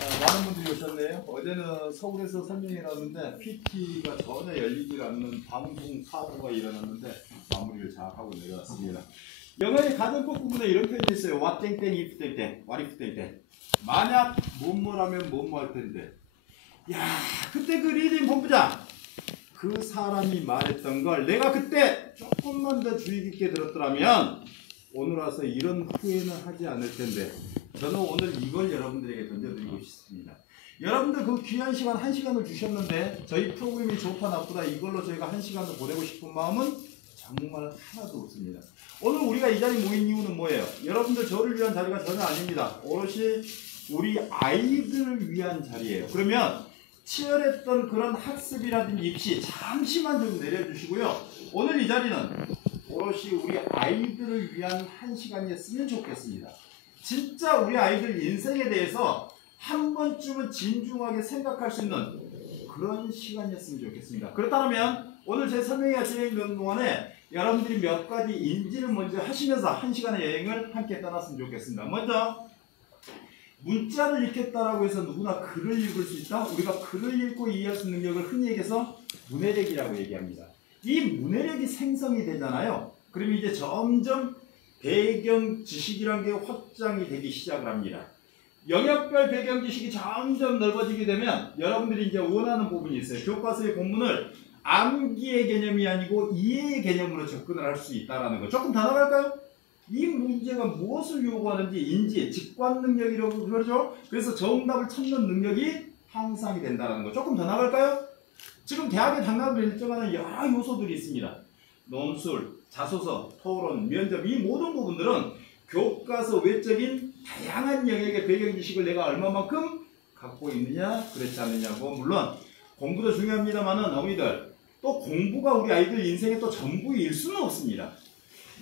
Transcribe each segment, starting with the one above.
많은 분들이 오셨네요. 어제는 서울에서 설명해 놨는데 PT가 전혀 열리지 않는 방송 사고가 일어났는데 마무리를 잘 하고 내려왔습니다. 영어의 가정법 부분에 이런 표현이 있어요. what 땡땡 if 땡땡 what if 땡땡. 만약 뭐뭐라면 뭐뭐 할 텐데. 야, 그때 그 리딩 본부장 그 사람이 말했던 걸 내가 그때 조금만 더 주의 깊게 들었더라면 오늘 와서 이런 후회는 하지 않을 텐데. 저는 오늘 이걸 여러분들에게 던져드리고 싶습니다. 여러분들 그 귀한 시간 1시간을 주셨는데 저희 프로그램이 좋다 나쁘다 이걸로 저희가 1시간을 보내고 싶은 마음은 정말 하나도 없습니다. 오늘 우리가 이 자리에 모인 이유는 뭐예요? 여러분들 저를 위한 자리가 전혀 아닙니다. 오롯이 우리 아이들을 위한 자리예요. 그러면 치열했던 그런 학습이라든지 입시 잠시만 좀 내려주시고요. 오늘 이 자리는 오롯이 우리 아이들을 위한 1시간이었으면 좋겠습니다. 진짜 우리 아이들 인생에 대해서 한 번쯤은 진중하게 생각할 수 있는 그런 시간이었으면 좋겠습니다. 그렇다면 오늘 제 설명회 진행되는 동안에 여러분들이 몇 가지 인지를 먼저 하시면서 1시간의 여행을 함께 떠났으면 좋겠습니다. 먼저 문자를 읽겠다라고 해서 누구나 글을 읽을 수 있다? 우리가 글을 읽고 이해할 수 있는 능력을 흔히 얘기해서 문해력이라고 얘기합니다. 이 문해력이 생성이 되잖아요. 그러면 이제 점점 배경 지식이란 게 확장이 되기 시작을 합니다. 영역별 배경 지식이 점점 넓어지게 되면 여러분들이 이제 원하는 부분이 있어요. 교과서의 본문을 암기의 개념이 아니고 이해의 개념으로 접근을 할 수 있다는 거. 조금 더 나갈까요? 이 문제가 무엇을 요구하는지 인지, 직관 능력이라고 그러죠. 그래서 정답을 찾는 능력이 향상이 된다는 거. 조금 더 나갈까요? 지금 대학의 단락을 일정하는 여러 요소들이 있습니다. 논술, 자소서, 토론, 면접 이 모든 부분들은 교과서 외적인 다양한 영역의 배경 지식을 내가 얼마만큼 갖고 있느냐 그렇지 않느냐고. 물론 공부도 중요합니다만은 어머니들 또 공부가 우리 아이들 인생의 또 전부일 수는 없습니다.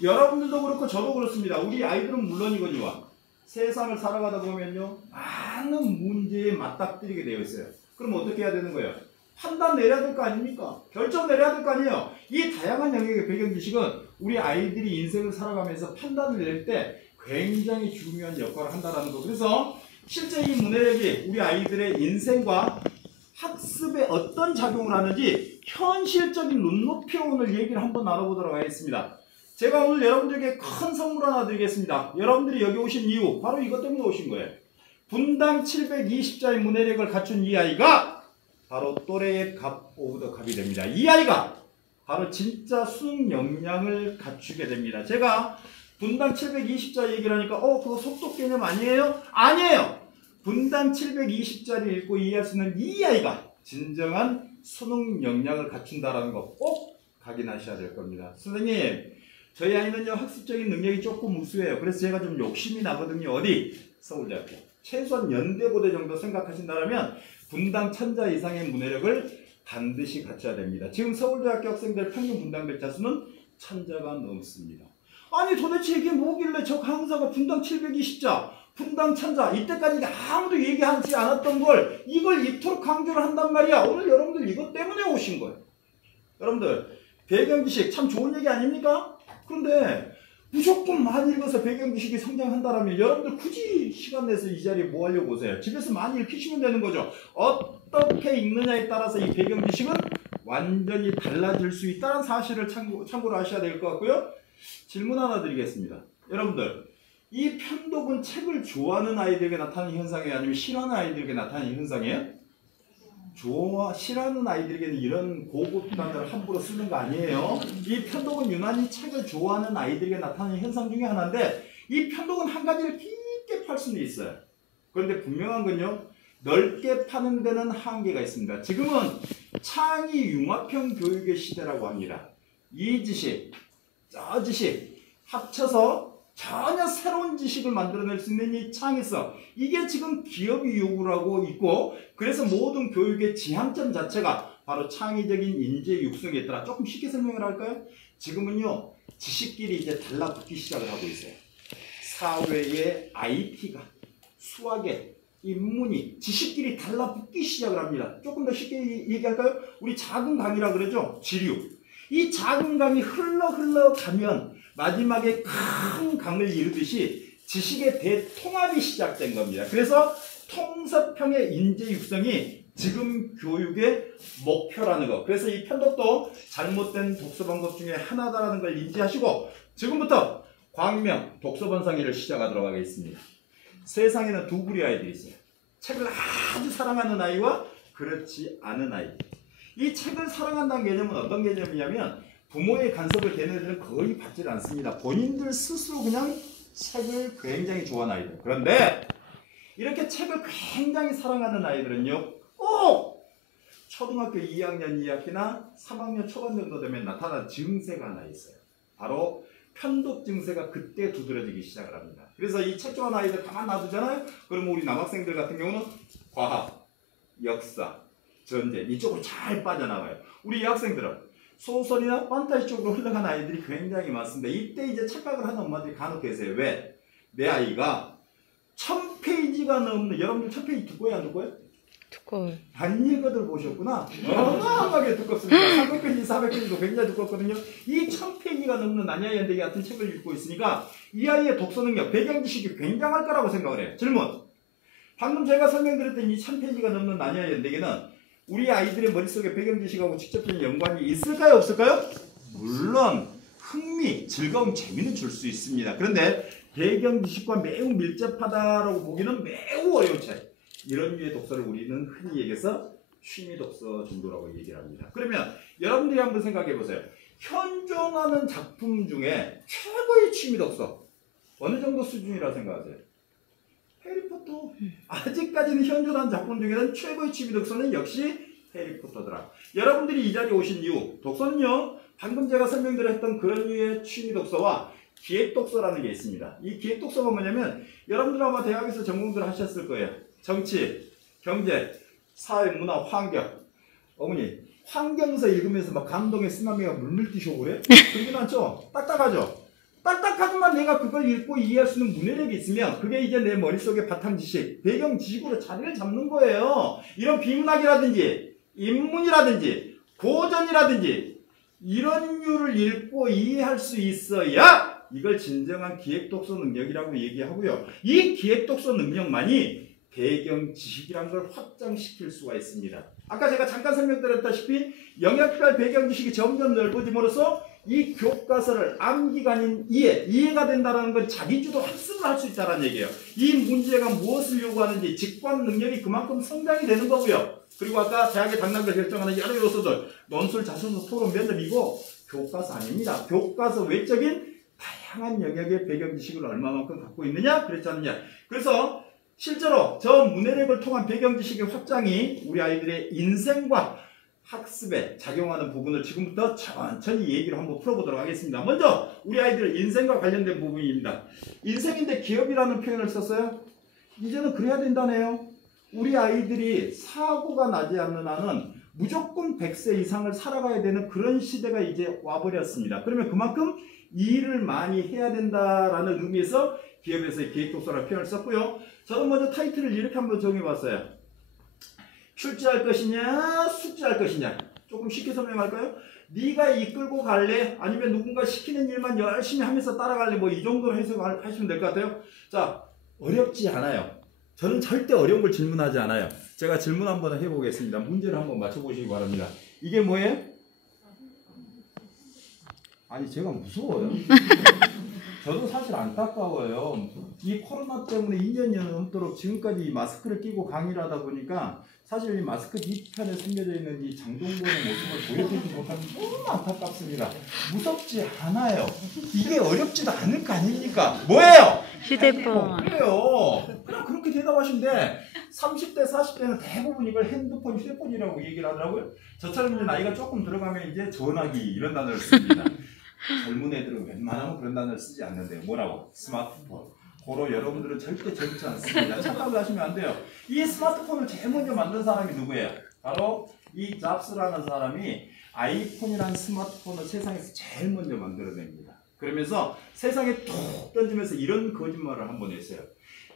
여러분들도 그렇고 저도 그렇습니다. 우리 아이들은 물론이거니와 세상을 살아가다 보면요 많은 문제에 맞닥뜨리게 되어 있어요. 그럼 어떻게 해야 되는 거예요? 판단 내려야 될 거 아닙니까? 결정 내려야 될 거 아니에요? 이 다양한 영역의 배경 지식은 우리 아이들이 인생을 살아가면서 판단을 내릴 때 굉장히 중요한 역할을 한다는 거. 그래서 실제 이 문해력이 우리 아이들의 인생과 학습에 어떤 작용을 하는지 현실적인 눈높이로 오늘 얘기를 한번 나눠보도록 하겠습니다. 제가 오늘 여러분들에게 큰 선물 하나 드리겠습니다. 여러분들이 여기 오신 이유 바로 이것 때문에 오신 거예요. 분당 720자의 문해력을 갖춘 이 아이가 바로 또래의 갑 오브 더 갑이 됩니다. 이 아이가 바로 진짜 수능 역량을 갖추게 됩니다. 제가 분당 720자 얘기를 하니까 그거 속독 개념 아니에요? 아니에요. 분당 720자를 읽고 이해할 수 있는 이 아이가 진정한 수능 역량을 갖춘다는 거 꼭 각인하셔야 될 겁니다. 선생님, 저희 아이는요 학습적인 능력이 조금 우수해요. 그래서 제가 좀 욕심이 나거든요. 어디? 서울대학교. 최소한 연대고대 정도 생각하신다면 분당 1000자 이상의 문해력을 반드시 갖춰야 됩니다. 지금 서울대학교 학생들 평균 분당 백자 수는 1000자가 넘습니다. 아니 도대체 이게 뭐길래 저 강사가 분당 720자, 분당 1000자 이때까지 아무도 얘기하지 않았던 걸 이걸 이토록 강조를 한단 말이야. 오늘 여러분들 이것 때문에 오신 거예요. 여러분들 배경지식 참 좋은 얘기 아닙니까? 그런데 무조건 많이 읽어서 배경지식이 성장한다라면 여러분들 굳이 시간 내서 이 자리에 뭐 하려고 오세요? 집에서 많이 읽히시면 되는 거죠. 어떻게 읽느냐에 따라서 이 배경지식은 완전히 달라질 수 있다는 사실을 참고로 하셔야 될 것 같고요. 질문 하나 드리겠습니다. 여러분들 이 편독은 책을 좋아하는 아이들에게 나타나는 현상이에요? 아니면 싫어하는 아이들에게 나타나는 현상이에요? 싫어하는 아이들에게는 이런 고급 단어를 함부로 쓰는 거 아니에요. 이 편독은 유난히 책을 좋아하는 아이들에게 나타나는 현상 중에 하나인데 이 편독은 한 가지를 깊게 팔 수는 있어요. 그런데 분명한 건요 넓게 파는 데는 한계가 있습니다. 지금은 창의 융합형 교육의 시대라고 합니다. 이 지식, 저 지식 합쳐서 전혀 새로운 지식을 만들어낼 수 있는 이 창의성, 이게 지금 기업이 요구를 하고 있고, 그래서 모든 교육의 지향점 자체가 바로 창의적인 인재 육성에 있더라. 조금 쉽게 설명을 할까요? 지금은요 지식끼리 이제 달라붙기 시작을 하고 있어요. 사회의 IT가, 수학의 인문이 지식끼리 달라붙기 시작을 합니다. 조금 더 쉽게 얘기할까요? 우리 작은 강이라 그러죠. 지류. 이 작은 강이 흘러가면 마지막에 큰 강을 이루듯이 지식의 대통합이 시작된 겁니다. 그래서 통섭형의 인재 육성이 지금 교육의 목표라는 거. 그래서 이 편독도 잘못된 독서 방법 중에 하나다라는 걸 인지하시고 지금부터 광명 독서본상회를 시작하도록 하겠습니다. 세상에는 두 부류의 아이들이 있어요. 책을 아주 사랑하는 아이와 그렇지 않은 아이. 이 책을 사랑한다는 개념은 어떤 개념이냐면 부모의 간섭을 걔네들은 거의 받지 않습니다. 본인들 스스로 그냥 책을 굉장히 좋아하는 아이들. 그런데 이렇게 책을 굉장히 사랑하는 아이들은요, 꼭 초등학교 2학년 2학기나 3학년 초반 정도 되면 나타나는 증세가 하나 있어요. 바로 편독 증세가 그때 두드러지기 시작을 합니다. 그래서 이 책 좋아하는 아이들 가만 놔두잖아요. 그러면 우리 남학생들 같은 경우는 과학, 역사, 전쟁 이쪽으로 잘 빠져나가요. 우리 여학생들은 소설이나 판타지 쪽으로 흘러간 아이들이 굉장히 많습니다. 이때 이제 착각을 하는 엄마들이 간혹 계세요. 왜? 내 아이가 1000페이지가 넘는, 여러분들 1000페이지 두꺼워요 안 두꺼워요? 두꺼워요. 안 읽어들 보셨구나. 어마어마하게 두껍습니다. 300페이지, 400페이지도 굉장히 두껍거든요. 이 1000페이지가 넘는 난야의 연대기 같은 책을 읽고 있으니까 이 아이의 독서 능력, 배경 지식이 굉장할 거라고 생각을 해요. 질문. 방금 제가 설명드렸던 이 1000페이지가 넘는 난야의 연대기는 우리 아이들의 머릿속에 배경 지식하고 직접적인 연관이 있을까요? 없을까요? 물론 흥미, 즐거움, 재미는 줄 수 있습니다. 그런데 배경 지식과 매우 밀접하다라고 보기는 매우 어려운 책. 이런 류의 독서를 우리는 흔히 얘기해서 취미 독서 정도라고 얘기를 합니다. 그러면 여러분들이 한번 생각해 보세요. 현존하는 작품 중에 최고의 취미 독서 어느 정도 수준이라고 생각하세요? 해리포터. 아직까지는 현존하는 작품 중에는 최고의 취미 독서는 역시 해리포터더라. 여러분들이 이 자리에 오신 이유, 독서는요, 방금 제가 설명드렸던 그런 류의 취미 독서와 기획 독서라는 게 있습니다. 이 기획 독서가 뭐냐면 여러분들 아마 대학에서 전공들 하셨을 거예요. 정치, 경제, 사회, 문화, 환경. 어머니, 환경서 읽으면서 막 감동의 쓰나미가 물밀 뛰셔오고 그래? 그러진 않죠? 딱딱하죠? 딱딱하지만 내가 그걸 읽고 이해할 수 있는 문해력이 있으면 그게 이제 내 머릿속에 바탕 지식, 배경 지식으로 자리를 잡는 거예요. 이런 비문학이라든지 인문이라든지 고전이라든지 이런 류를 읽고 이해할 수 있어야 이걸 진정한 기획독서 능력이라고 얘기하고요. 이 기획독서 능력만이 배경 지식이라는 걸 확장시킬 수가 있습니다. 아까 제가 잠깐 설명드렸다시피 영역별 배경 지식이 점점 넓어짐으로써 이 교과서를 암기가 아닌 이해가 된다는 건 자기주도 학습을 할 수 있다는 얘기예요. 이 문제가 무엇을 요구하는지 직관 능력이 그만큼 성장이 되는 거고요. 그리고 아까 대학의 당락을 결정하는 여러 요소들, 논술, 자소서, 토론, 면접이고 교과서 아닙니다. 교과서 외적인 다양한 영역의 배경 지식을 얼마만큼 갖고 있느냐, 그렇지 않느냐. 그래서 실제로 저 문해력을 통한 배경 지식의 확장이 우리 아이들의 인생과 학습에 작용하는 부분을 지금부터 천천히 얘기를 한번 풀어보도록 하겠습니다. 먼저 우리 아이들 인생과 관련된 부분입니다. 인생인데 기업이라는 표현을 썼어요. 이제는 그래야 된다네요. 우리 아이들이 사고가 나지 않는 한은 무조건 100세 이상을 살아가야 되는 그런 시대가 이제 와버렸습니다. 그러면 그만큼 일을 많이 해야 된다라는 의미에서 기업에서의 기획독서라는 표현을 썼고요. 저는 먼저 타이틀을 이렇게 한번 정해봤어요. 출제할 것이냐 숙제할 것이냐. 조금 쉽게 설명할까요? 네가 이끌고 갈래? 아니면 누군가 시키는 일만 열심히 하면서 따라갈래? 뭐 이 정도로 해석하시면 될 것 같아요. 자, 어렵지 않아요. 저는 절대 어려운 걸 질문하지 않아요. 제가 질문 한번 해보겠습니다. 문제를 한번 맞춰보시기 바랍니다. 이게 뭐예요? 아니 제가 무서워요. 저도 사실 안타까워요. 이 코로나 때문에 2년이 넘도록 지금까지 이 마스크를 끼고 강의를 하다 보니까 사실 이 마스크 뒤편에 숨겨져 있는 이 장동건의 모습을 보여드리지 못하면 너무 안타깝습니다. 무섭지 않아요. 이게 어렵지도 않을 거 아닙니까? 뭐예요? 휴대폰. 그래요. 그냥 그렇게 대답하시면 돼. 30대, 40대는 대부분 이걸 핸드폰, 휴대폰이라고 얘기를 하더라고요. 저처럼 이제 나이가 조금 들어가면 이제 전화기 이런 단어를 씁니다. 젊은 애들은 웬만하면 그런 단어를 쓰지 않는데요. 뭐라고? 스마트폰. 고로 여러분들은 절대 젊지 않습니다. 착각을 하시면 안 돼요. 이 스마트폰을 제일 먼저 만든 사람이 누구예요? 바로 이 잡스라는 사람이 아이폰이라는 스마트폰을 세상에서 제일 먼저 만들어냅니다. 그러면서 세상에 툭 던지면서 이런 거짓말을 한번 했어요.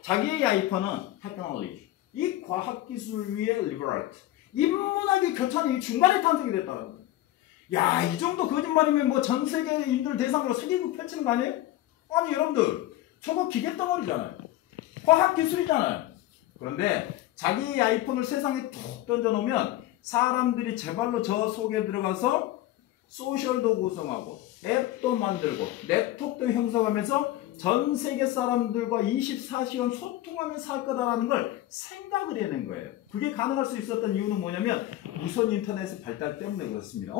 자기의 아이폰은 테크놀로지, 이 과학기술 위의 리버럴트, 인문학의 교차는 이 중간에 탄생이 됐다는 거예요. 야, 이 정도 거짓말이면 뭐 전 세계인들 대상으로 세계국 펼치는 거 아니에요? 아니 여러분들, 저거 기계덩어리잖아요. 과학기술이잖아요. 그런데 자기 아이폰을 세상에 툭 던져놓으면 사람들이 제발로 저 속에 들어가서 소셜도 구성하고 앱도 만들고 네트워크도 형성하면서 전 세계 사람들과 24시간 소통하며 살 거다라는 걸 생각을 해낸 거예요. 그게 가능할 수 있었던 이유는 뭐냐면 무선 인터넷의 발달 때문에 그렇습니다.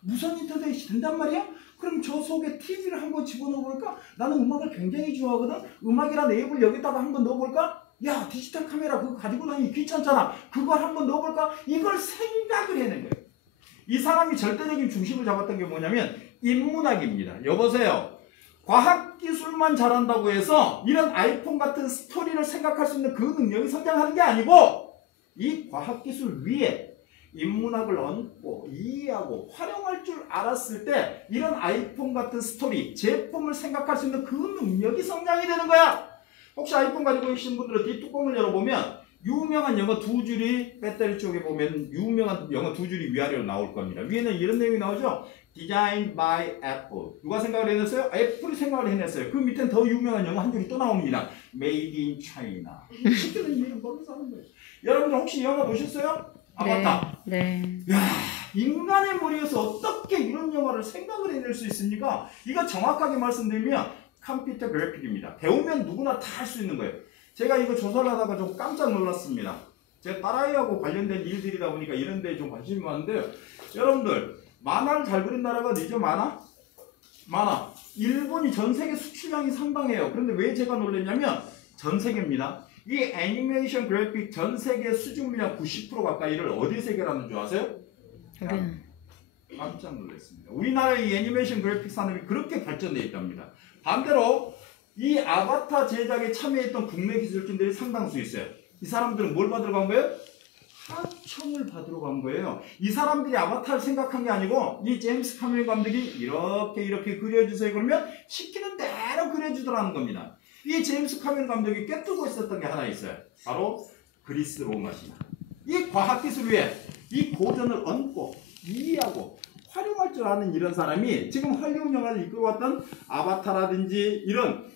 무선 인터넷이 된단 말이야? 그럼 저 속에 TV를 한번 집어넣어볼까? 나는 음악을 굉장히 좋아하거든? 음악이란 앱을 여기다가 한번 넣어볼까? 야, 디지털 카메라 그거 가지고 다니기 귀찮잖아. 그걸 한번 넣어볼까? 이걸 생각을 해낸 거예요. 이 사람이 절대적인 중심을 잡았던 게 뭐냐면 인문학입니다. 여보세요. 과학기술만 잘한다고 해서 이런 아이폰 같은 스토리를 생각할 수 있는 그 능력이 성장하는 게 아니고 이 과학기술 위에 인문학을 얹고 이해하고 활용할 줄 알았을 때 이런 아이폰 같은 스토리, 제품을 생각할 수 있는 그 능력이 성장이 되는 거야. 혹시 아이폰 가지고 계신 분들은 뒷뚜껑을 열어보면 유명한 영어 두 줄이 배터리 쪽에 보면 유명한 영어 두 줄이 위아래로 나올 겁니다. 위에는 이런 내용이 나오죠. Designed by Apple. 누가 생각을 해냈어요? 애플이 생각을 해냈어요. 그 밑엔 더 유명한 영어 한 줄이 또 나옵니다. Made in China. 시키는 이해를 모르면서 하는 거예요. 여러분들 혹시 영화 보셨어요? 아바타. 네. 야, 인간의 머리에서 어떻게 이런 영화를 생각을 해낼 수 있습니까? 이거 정확하게 말씀드리면 컴퓨터 그래픽입니다. 배우면 누구나 다 할 수 있는 거예요. 제가 이거 조사를 하다가 좀 깜짝 놀랐습니다. 제가 딸아이하고 관련된 일들이다 보니까 이런 데에 좀 관심이 많은데요. 여러분들 만화를 잘 그린 나라가 어디죠? 만화? 일본이 전 세계 수출량이 상당해요. 그런데 왜 제가 놀랐냐면 전 세계입니다. 이 애니메이션 그래픽 전 세계 수준 물량 90% 가까이를 어디서 해결하는 줄 아세요? 우리는 깜짝 놀랐습니다. 우리나라의 이 애니메이션 그래픽 산업이 그렇게 발전되어 있답니다. 반대로 이 아바타 제작에 참여했던 국내 기술진들이 상당수 있어요. 이 사람들은 뭘 받으러 간 거예요? 하청을 받으러 간 거예요. 이 사람들이 아바타를 생각한 게 아니고 이 제임스 카메론 감독이 이렇게 그려주세요 그러면 시키는 대로 그려주더라는 겁니다. 이 제임스 카메론 감독이 꿰뚫고 있었던 게 하나 있어요. 바로 그리스 로마 신화. 이 과학기술 위에 이 고전을 얹고 이해하고 활용할 줄 아는 이런 사람이 지금 할리우드 영화를 이끌어왔던 아바타라든지 이런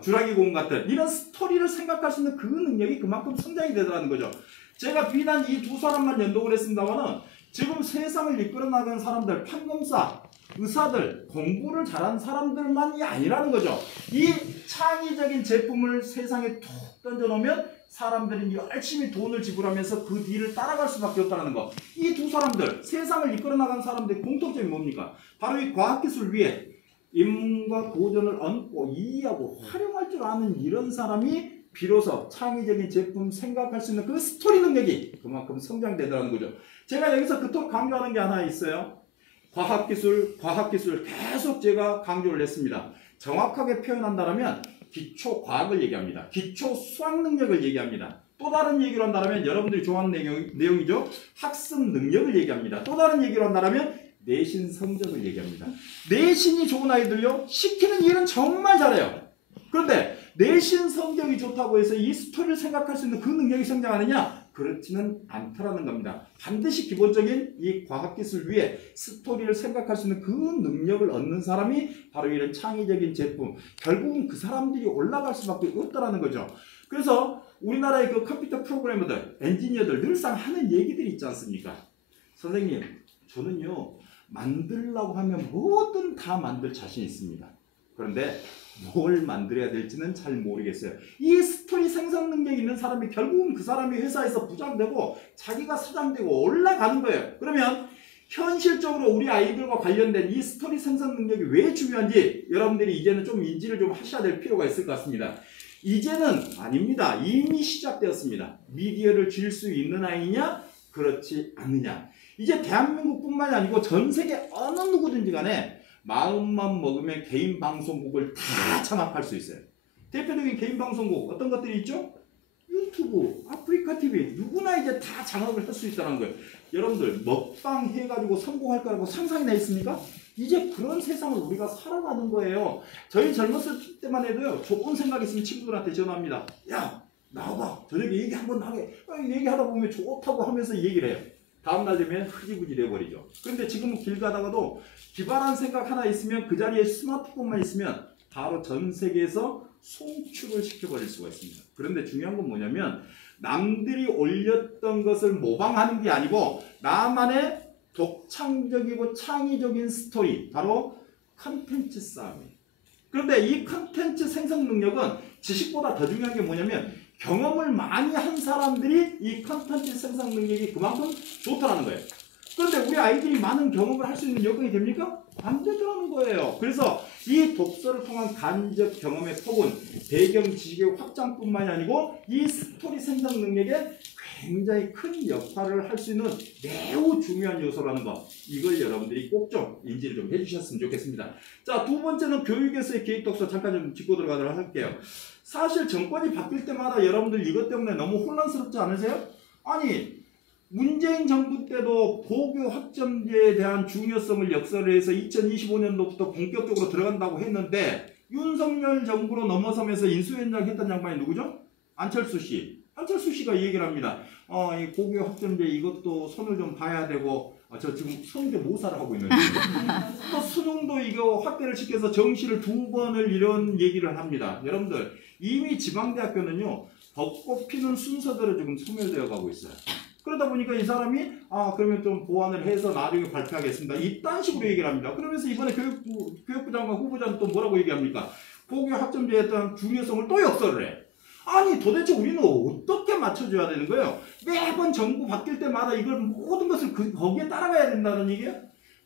주라기 공원 같은 이런 스토리를 생각할 수 있는 그 능력이 그만큼 성장이 되더라는 거죠. 제가 비단 이 두 사람만 연독을 했습니다만은 지금 세상을 이끌어 나가는 사람들, 판검사, 의사들, 공부를 잘하는 사람들만이 아니라는 거죠. 이 창의적인 제품을 세상에 툭 던져놓으면 사람들이 열심히 돈을 지불하면서 그 뒤를 따라갈 수밖에 없다는 거. 이 두 사람들, 세상을 이끌어 나가는 사람들의 공통점이 뭡니까? 바로 이 과학기술 위에 인문과 고전을 얹고 이해하고 활용할 줄 아는 이런 사람이 비로소 창의적인 제품 생각할 수 있는 그 스토리 능력이 그만큼 성장되더라는 거죠. 제가 여기서 그토록 강조하는 게 하나 있어요. 과학기술 계속 제가 강조를 했습니다. 정확하게 표현한다면 기초 과학을 얘기합니다. 기초 수학 능력을 얘기합니다. 또 다른 얘기로 한다면 여러분들이 좋아하는 내용이죠. 학습 능력을 얘기합니다. 또 다른 얘기로 한다면 내신 성적을 얘기합니다. 내신이 좋은 아이들요, 시키는 일은 정말 잘해요. 그런데 내신 성적이 좋다고 해서 이 스토리를 생각할 수 있는 그 능력이 성장하느냐? 그렇지는 않더라는 겁니다. 반드시 기본적인 이 과학기술 위에 스토리를 생각할 수 있는 그 능력을 얻는 사람이 바로 이런 창의적인 제품, 결국은 그 사람들이 올라갈 수밖에 없다라는 거죠. 그래서 우리나라의 그 컴퓨터 프로그래머들, 엔지니어들 늘상 하는 얘기들이 있지 않습니까? 선생님, 저는요 만들려고 하면 뭐든 다 만들 자신 있습니다. 그런데 뭘 만들어야 될지는 잘 모르겠어요. 이 스토리 생산 능력이 있는 사람이 결국은 그 사람이 회사에서 부장되고 자기가 사장되고 올라가는 거예요. 그러면 현실적으로 우리 아이들과 관련된 이 스토리 생산 능력이 왜 중요한지 여러분들이 이제는 좀 인지를 좀 하셔야 될 필요가 있을 것 같습니다. 이제는 아닙니다. 이미 시작되었습니다. 미디어를 줄 수 있는 아이냐? 그렇지 않느냐. 이제 대한민국뿐만이 아니고 전 세계 어느 누구든지 간에 마음만 먹으면 개인 방송국을 다 장악할 수 있어요. 대표적인 개인 방송국 어떤 것들이 있죠? 유튜브, 아프리카 TV 누구나 이제 다 장악을 할 수 있다는 거예요. 여러분들 먹방 해가지고 성공할 거라고 상상이나 있습니까? 이제 그런 세상을 우리가 살아가는 거예요. 저희 젊었을 때만 해도요, 좋은 생각 있으면 친구들한테 전화합니다. 야, 나와봐. 저녁에 얘기 한번 하게. 얘기하다 보면 좋다고 하면서 얘기를 해요. 다음날 되면 흐지부지 돼버리죠. 그런데 지금은 길 가다가도 기발한 생각 하나 있으면 그 자리에 스마트폰만 있으면 바로 전 세계에서 송출을 시켜버릴 수가 있습니다. 그런데 중요한 건 뭐냐면 남들이 올렸던 것을 모방하는 게 아니고 나만의 독창적이고 창의적인 스토리, 바로 컨텐츠 싸움이에요. 그런데 이 컨텐츠 생성 능력은 지식보다 더 중요한 게 뭐냐면 경험을 많이 한 사람들이 이 컨텐츠 생성 능력이 그만큼 좋다는 거예요. 그런데 우리 아이들이 많은 경험을 할 수 있는 여건이 됩니까? 안 되더라는 거예요. 그래서 이 독서를 통한 간접 경험의 폭은 배경 지식의 확장뿐만이 아니고 이 스토리 생성 능력에 굉장히 큰 역할을 할 수 있는 매우 중요한 요소라는 거, 이걸 여러분들이 꼭 좀 인지를 좀 해주셨으면 좋겠습니다. 자, 두 번째는 교육에서의 기획 독서 잠깐 좀 짚고 들어가도록 할게요. 사실 정권이 바뀔 때마다 여러분들 이것 때문에 너무 혼란스럽지 않으세요? 아니, 문재인 정부 때도 고교 학점제에 대한 중요성을 역설을 해서 2025년도부터 본격적으로 들어간다고 했는데 윤석열 정부로 넘어서면서 인수위원장 했던 양반이 누구죠? 안철수 씨. 안철수 씨가 이 얘기를 합니다. 이 고교 학점제 이것도 손을 좀 봐야 되고, 저 지금 성대 모사를 하고 있는데 또 수능도 이거 확대를 시켜서 정시를 2번을 이런 얘기를 합니다. 여러분들 이미 지방대학교는요 벚꽃 피는 순서대로 지금 소멸되어 가고 있어요. 그러다 보니까 이 사람이 그러면 좀 보완을 해서 나중에 발표하겠습니다. 이딴 식으로 얘기를 합니다. 그러면서 이번에 교육부 장관 후보자는 또 뭐라고 얘기합니까? 고교 학점제에 대한 중요성을 또 역설을 해. 아니 도대체 우리는 어떻게 맞춰줘야 되는 거예요? 매번 정부 바뀔 때마다 이걸 모든 것을 거기에 따라가야 된다는 얘기예요?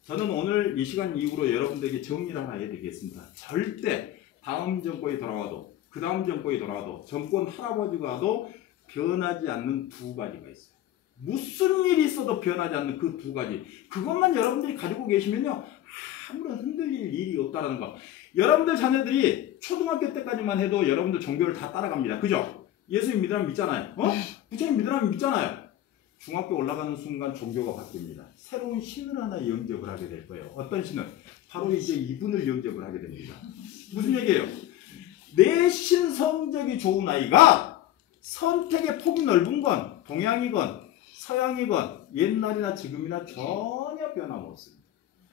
저는 오늘 이 시간 이후로 여러분들에게 정리를 하나 해드리겠습니다. 절대 다음 정권이 돌아와도 그 다음 정권이 돌아와도 정권 할아버지가 와도 변하지 않는 두 가지가 있어요. 무슨 일이 있어도 변하지 않는 그 두 가지. 그것만 여러분들이 가지고 계시면요 아무런 흔들릴 일이 없다는 거. 여러분들 자녀들이 초등학교 때까지만 해도 여러분들 종교를 다 따라갑니다. 그죠? 예수님 믿으라면 믿잖아요. 부처님 믿으라면 믿잖아요. 중학교 올라가는 순간 종교가 바뀝니다. 새로운 신을 하나 영접을 하게 될 거예요. 어떤 신은? 바로 이제 이분을 영접을 하게 됩니다. 무슨 얘기예요? 내신 성적이 좋은 아이가 선택의 폭이 넓은 건 동양이건 서양이건 옛날이나 지금이나 전혀 변함없습니다.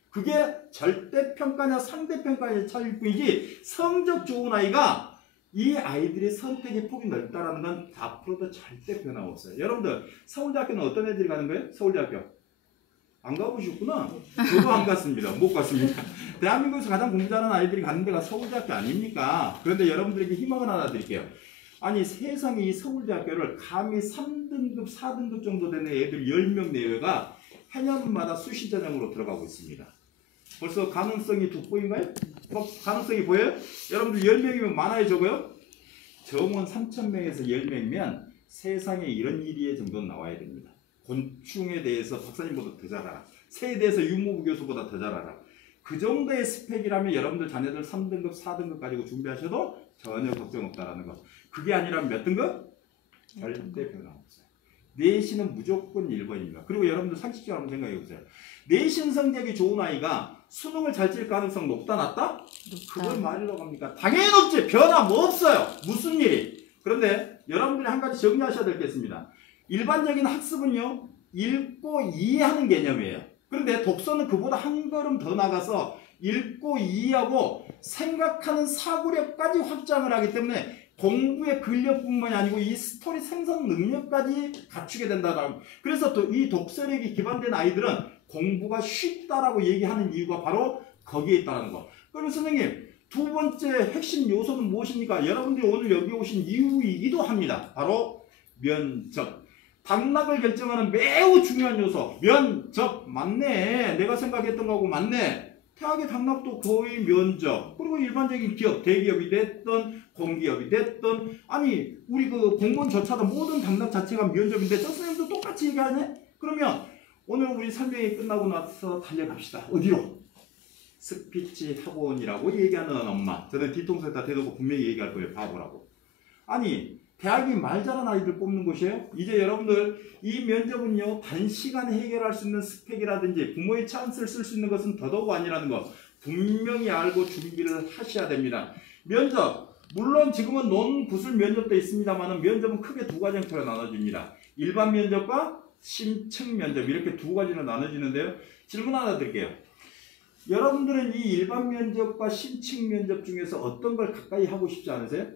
그게 절대평가냐 상대평가의 차이일 뿐이지 성적 좋은 아이가 이 아이들의 선택의 폭이 넓다는 건 앞으로도 절대 변함없어요. 여러분들 서울대학교는 어떤 애들이 가는 거예요? 서울대학교. 안 가보셨구나. 저도 안 갔습니다. 못 갔습니다. 대한민국에서 가장 공부 잘하는 아이들이 가는 데가 서울대학교 아닙니까? 그런데 여러분들에게 희망을 하나 드릴게요. 아니 세상에 이 서울대학교를 감히 3등급 4등급 정도 되는 애들 10명 내외가 해년마다 수시 전형으로 들어가고 있습니다. 벌써 가능성이 돋보인가요? 가능성이 보여요? 여러분들 10명이면 많아요 적어요? 정원 3,000명에서 10명이면 세상에 이런 일이 정도는 나와야 됩니다. 곤충에 대해서 박사님보다 더 잘 알아. 새에 대해서 유무부 교수보다 더 잘 알아. 그 정도의 스펙이라면 여러분들 자녀들 3등급 4등급 가지고 준비하셔도 전혀 걱정 없다라는 거. 그게 아니라면 몇 등급? 절대 변함없어요. 내신은 무조건 1번입니다. 그리고 여러분들 상식적으로 한번 생각해 보세요. 내신 성적이 좋은 아이가 수능을 잘 칠 가능성 높다 낮다? 그걸 말이라고 합니까? 당연히 높지. 변함없어요. 무슨 일이. 그런데 여러분들이 한 가지 정리하셔야 될 게 있습니다. 일반적인 학습은요. 읽고 이해하는 개념이에요. 그런데 독서는 그보다 한 걸음 더 나가서 읽고 이해하고 생각하는 사고력까지 확장을 하기 때문에 공부의 근력뿐만이 아니고 이 스토리 생성 능력까지 갖추게 된다라고. 그래서 또 이 독서력이 기반된 아이들은 공부가 쉽다라고 얘기하는 이유가 바로 거기에 있다는 거. 그러면 선생님 두 번째 핵심 요소는 무엇입니까? 여러분들이 오늘 여기 오신 이유이기도 합니다. 바로 면접. 당락을 결정하는 매우 중요한 요소. 면접. 맞네. 내가 생각했던 거하고 맞네. 대학의 당락도 거의 면접. 그리고 일반적인 기업, 대기업이 됐든 공기업이 됐든 아니 우리 그 공무원조차도 모든 당락 자체가 면접인데 저 선생님도 똑같이 얘기하네? 그러면 오늘 우리 설명이 끝나고 나서 달려갑시다. 어디로? 스피치 학원이라고 얘기하는 엄마. 저는 뒤통수에다 대놓고 분명히 얘기할 거예요. 바보라고. 아니 대학이 말 잘하는 아이들 뽑는 곳이에요. 이제 여러분들 이 면접은요 단시간에 해결할 수 있는 스펙이라든지 부모의 찬스를 쓸 수 있는 것은 더더욱 아니라는 거 분명히 알고 준비를 하셔야 됩니다. 면접 물론 지금은 논구술 면접도 있습니다만 면접은 크게 두 가지 형태로 나눠집니다. 일반 면접과 심층 면접 이렇게 두 가지로 나눠지는데요. 질문 하나 드릴게요. 여러분들은 이 일반 면접과 심층 면접 중에서 어떤 걸 가까이 하고 싶지 않으세요?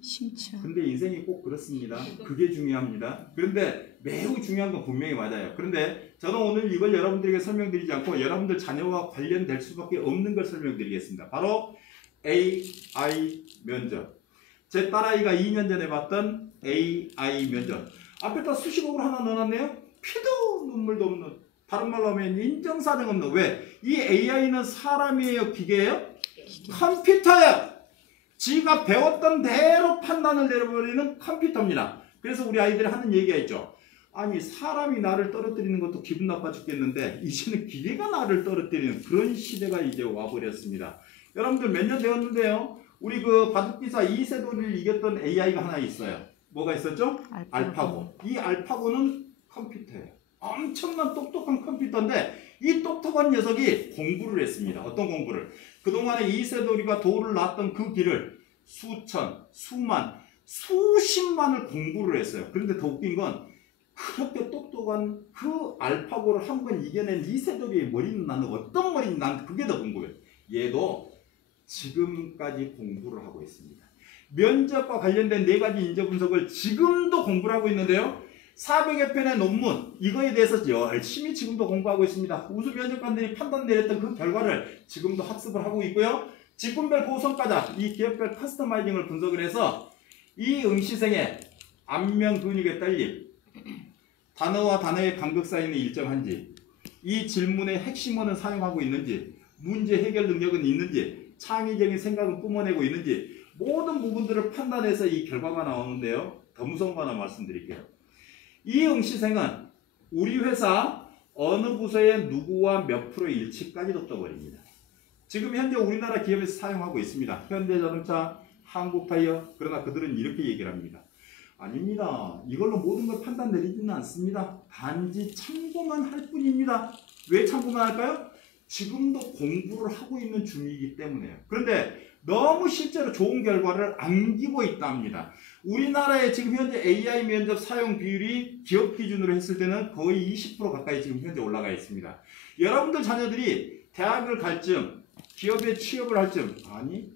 심층. 근데 인생이 꼭 그렇습니다. 그게 중요합니다. 그런데 매우 중요한 건 분명히 맞아요. 그런데 저는 오늘 이걸 여러분들에게 설명드리지 않고 여러분들 자녀와 관련될 수밖에 없는 걸 설명드리겠습니다. 바로 AI 면접. 제 딸아이가 2년 전에 봤던 AI 면접. 앞에다 수식어를 하나 넣어놨네요. 피도 눈물도 없는, 다른 말로 하면 인정사정 없는. 왜? 이 AI는 사람이에요? 기계예요? 컴퓨터예요. 지가 배웠던 대로 판단을 내려버리는 컴퓨터입니다. 그래서 우리 아이들이 하는 얘기가 있죠. 아니 사람이 나를 떨어뜨리는 것도 기분 나빠 죽겠는데 이제는 기계가 나를 떨어뜨리는 그런 시대가 이제 와버렸습니다. 여러분들 몇 년 되었는데요. 우리 그 바둑기사 이세돌이를 이겼던 AI가 하나 있어요. 뭐가 있었죠? 알파고. 이 알파고는 컴퓨터예요. 엄청난 똑똑한 컴퓨터인데 이 똑똑한 녀석이 공부를 했습니다. 어떤 공부를? 그동안에 이세돌이가 도를 놨던 그 길을 수천, 수만, 수십만을 공부를 했어요. 그런데 더 웃긴 건 그렇게 똑똑한 그 알파고를 한 번 이겨낸 이세돌이의 머리는 나는 어떤 머리인지 난 그게 더 궁금해요. 얘도 지금까지 공부를 하고 있습니다. 면접과 관련된 4가지 인재 분석을 지금도 공부를 하고 있는데요. 400여 편의 논문 이거에 대해서 열심히 지금도 공부하고 있습니다. 우수 면접관들이 판단 내렸던 그 결과를 지금도 학습을 하고 있고요. 직군별 보성과자, 이 기업별 커스터마이징을 분석을 해서 이 응시생의 안면 근육의 떨림, 단어와 단어의 간극 사이는 일정한지, 이 질문의 핵심어는 사용하고 있는지, 문제 해결 능력은 있는지, 창의적인 생각은 뿜어내고 있는지 모든 부분들을 판단해서 이 결과가 나오는데요. 더 무서운 거 하나 말씀드릴게요. 이 응시생은 우리 회사 어느 부서의 누구와 몇 프로 일치까지도 떠버립니다. 지금 현재 우리나라 기업에서 사용하고 있습니다. 현대자동차, 한국타이어. 그러나 그들은 이렇게 얘기를 합니다. 아닙니다. 이걸로 모든 걸 판단 내리지는 않습니다. 단지 참고만 할 뿐입니다. 왜 참고만 할까요? 지금도 공부를 하고 있는 중이기 때문에요. 그런데 너무 실제로 좋은 결과를 안기고 있답니다. 우리나라의 지금 현재 AI 면접 사용 비율이 기업 기준으로 했을 때는 거의 20% 가까이 지금 현재 올라가 있습니다. 여러분들 자녀들이 대학을 갈 쯤, 기업에 취업을 할 쯤, 아니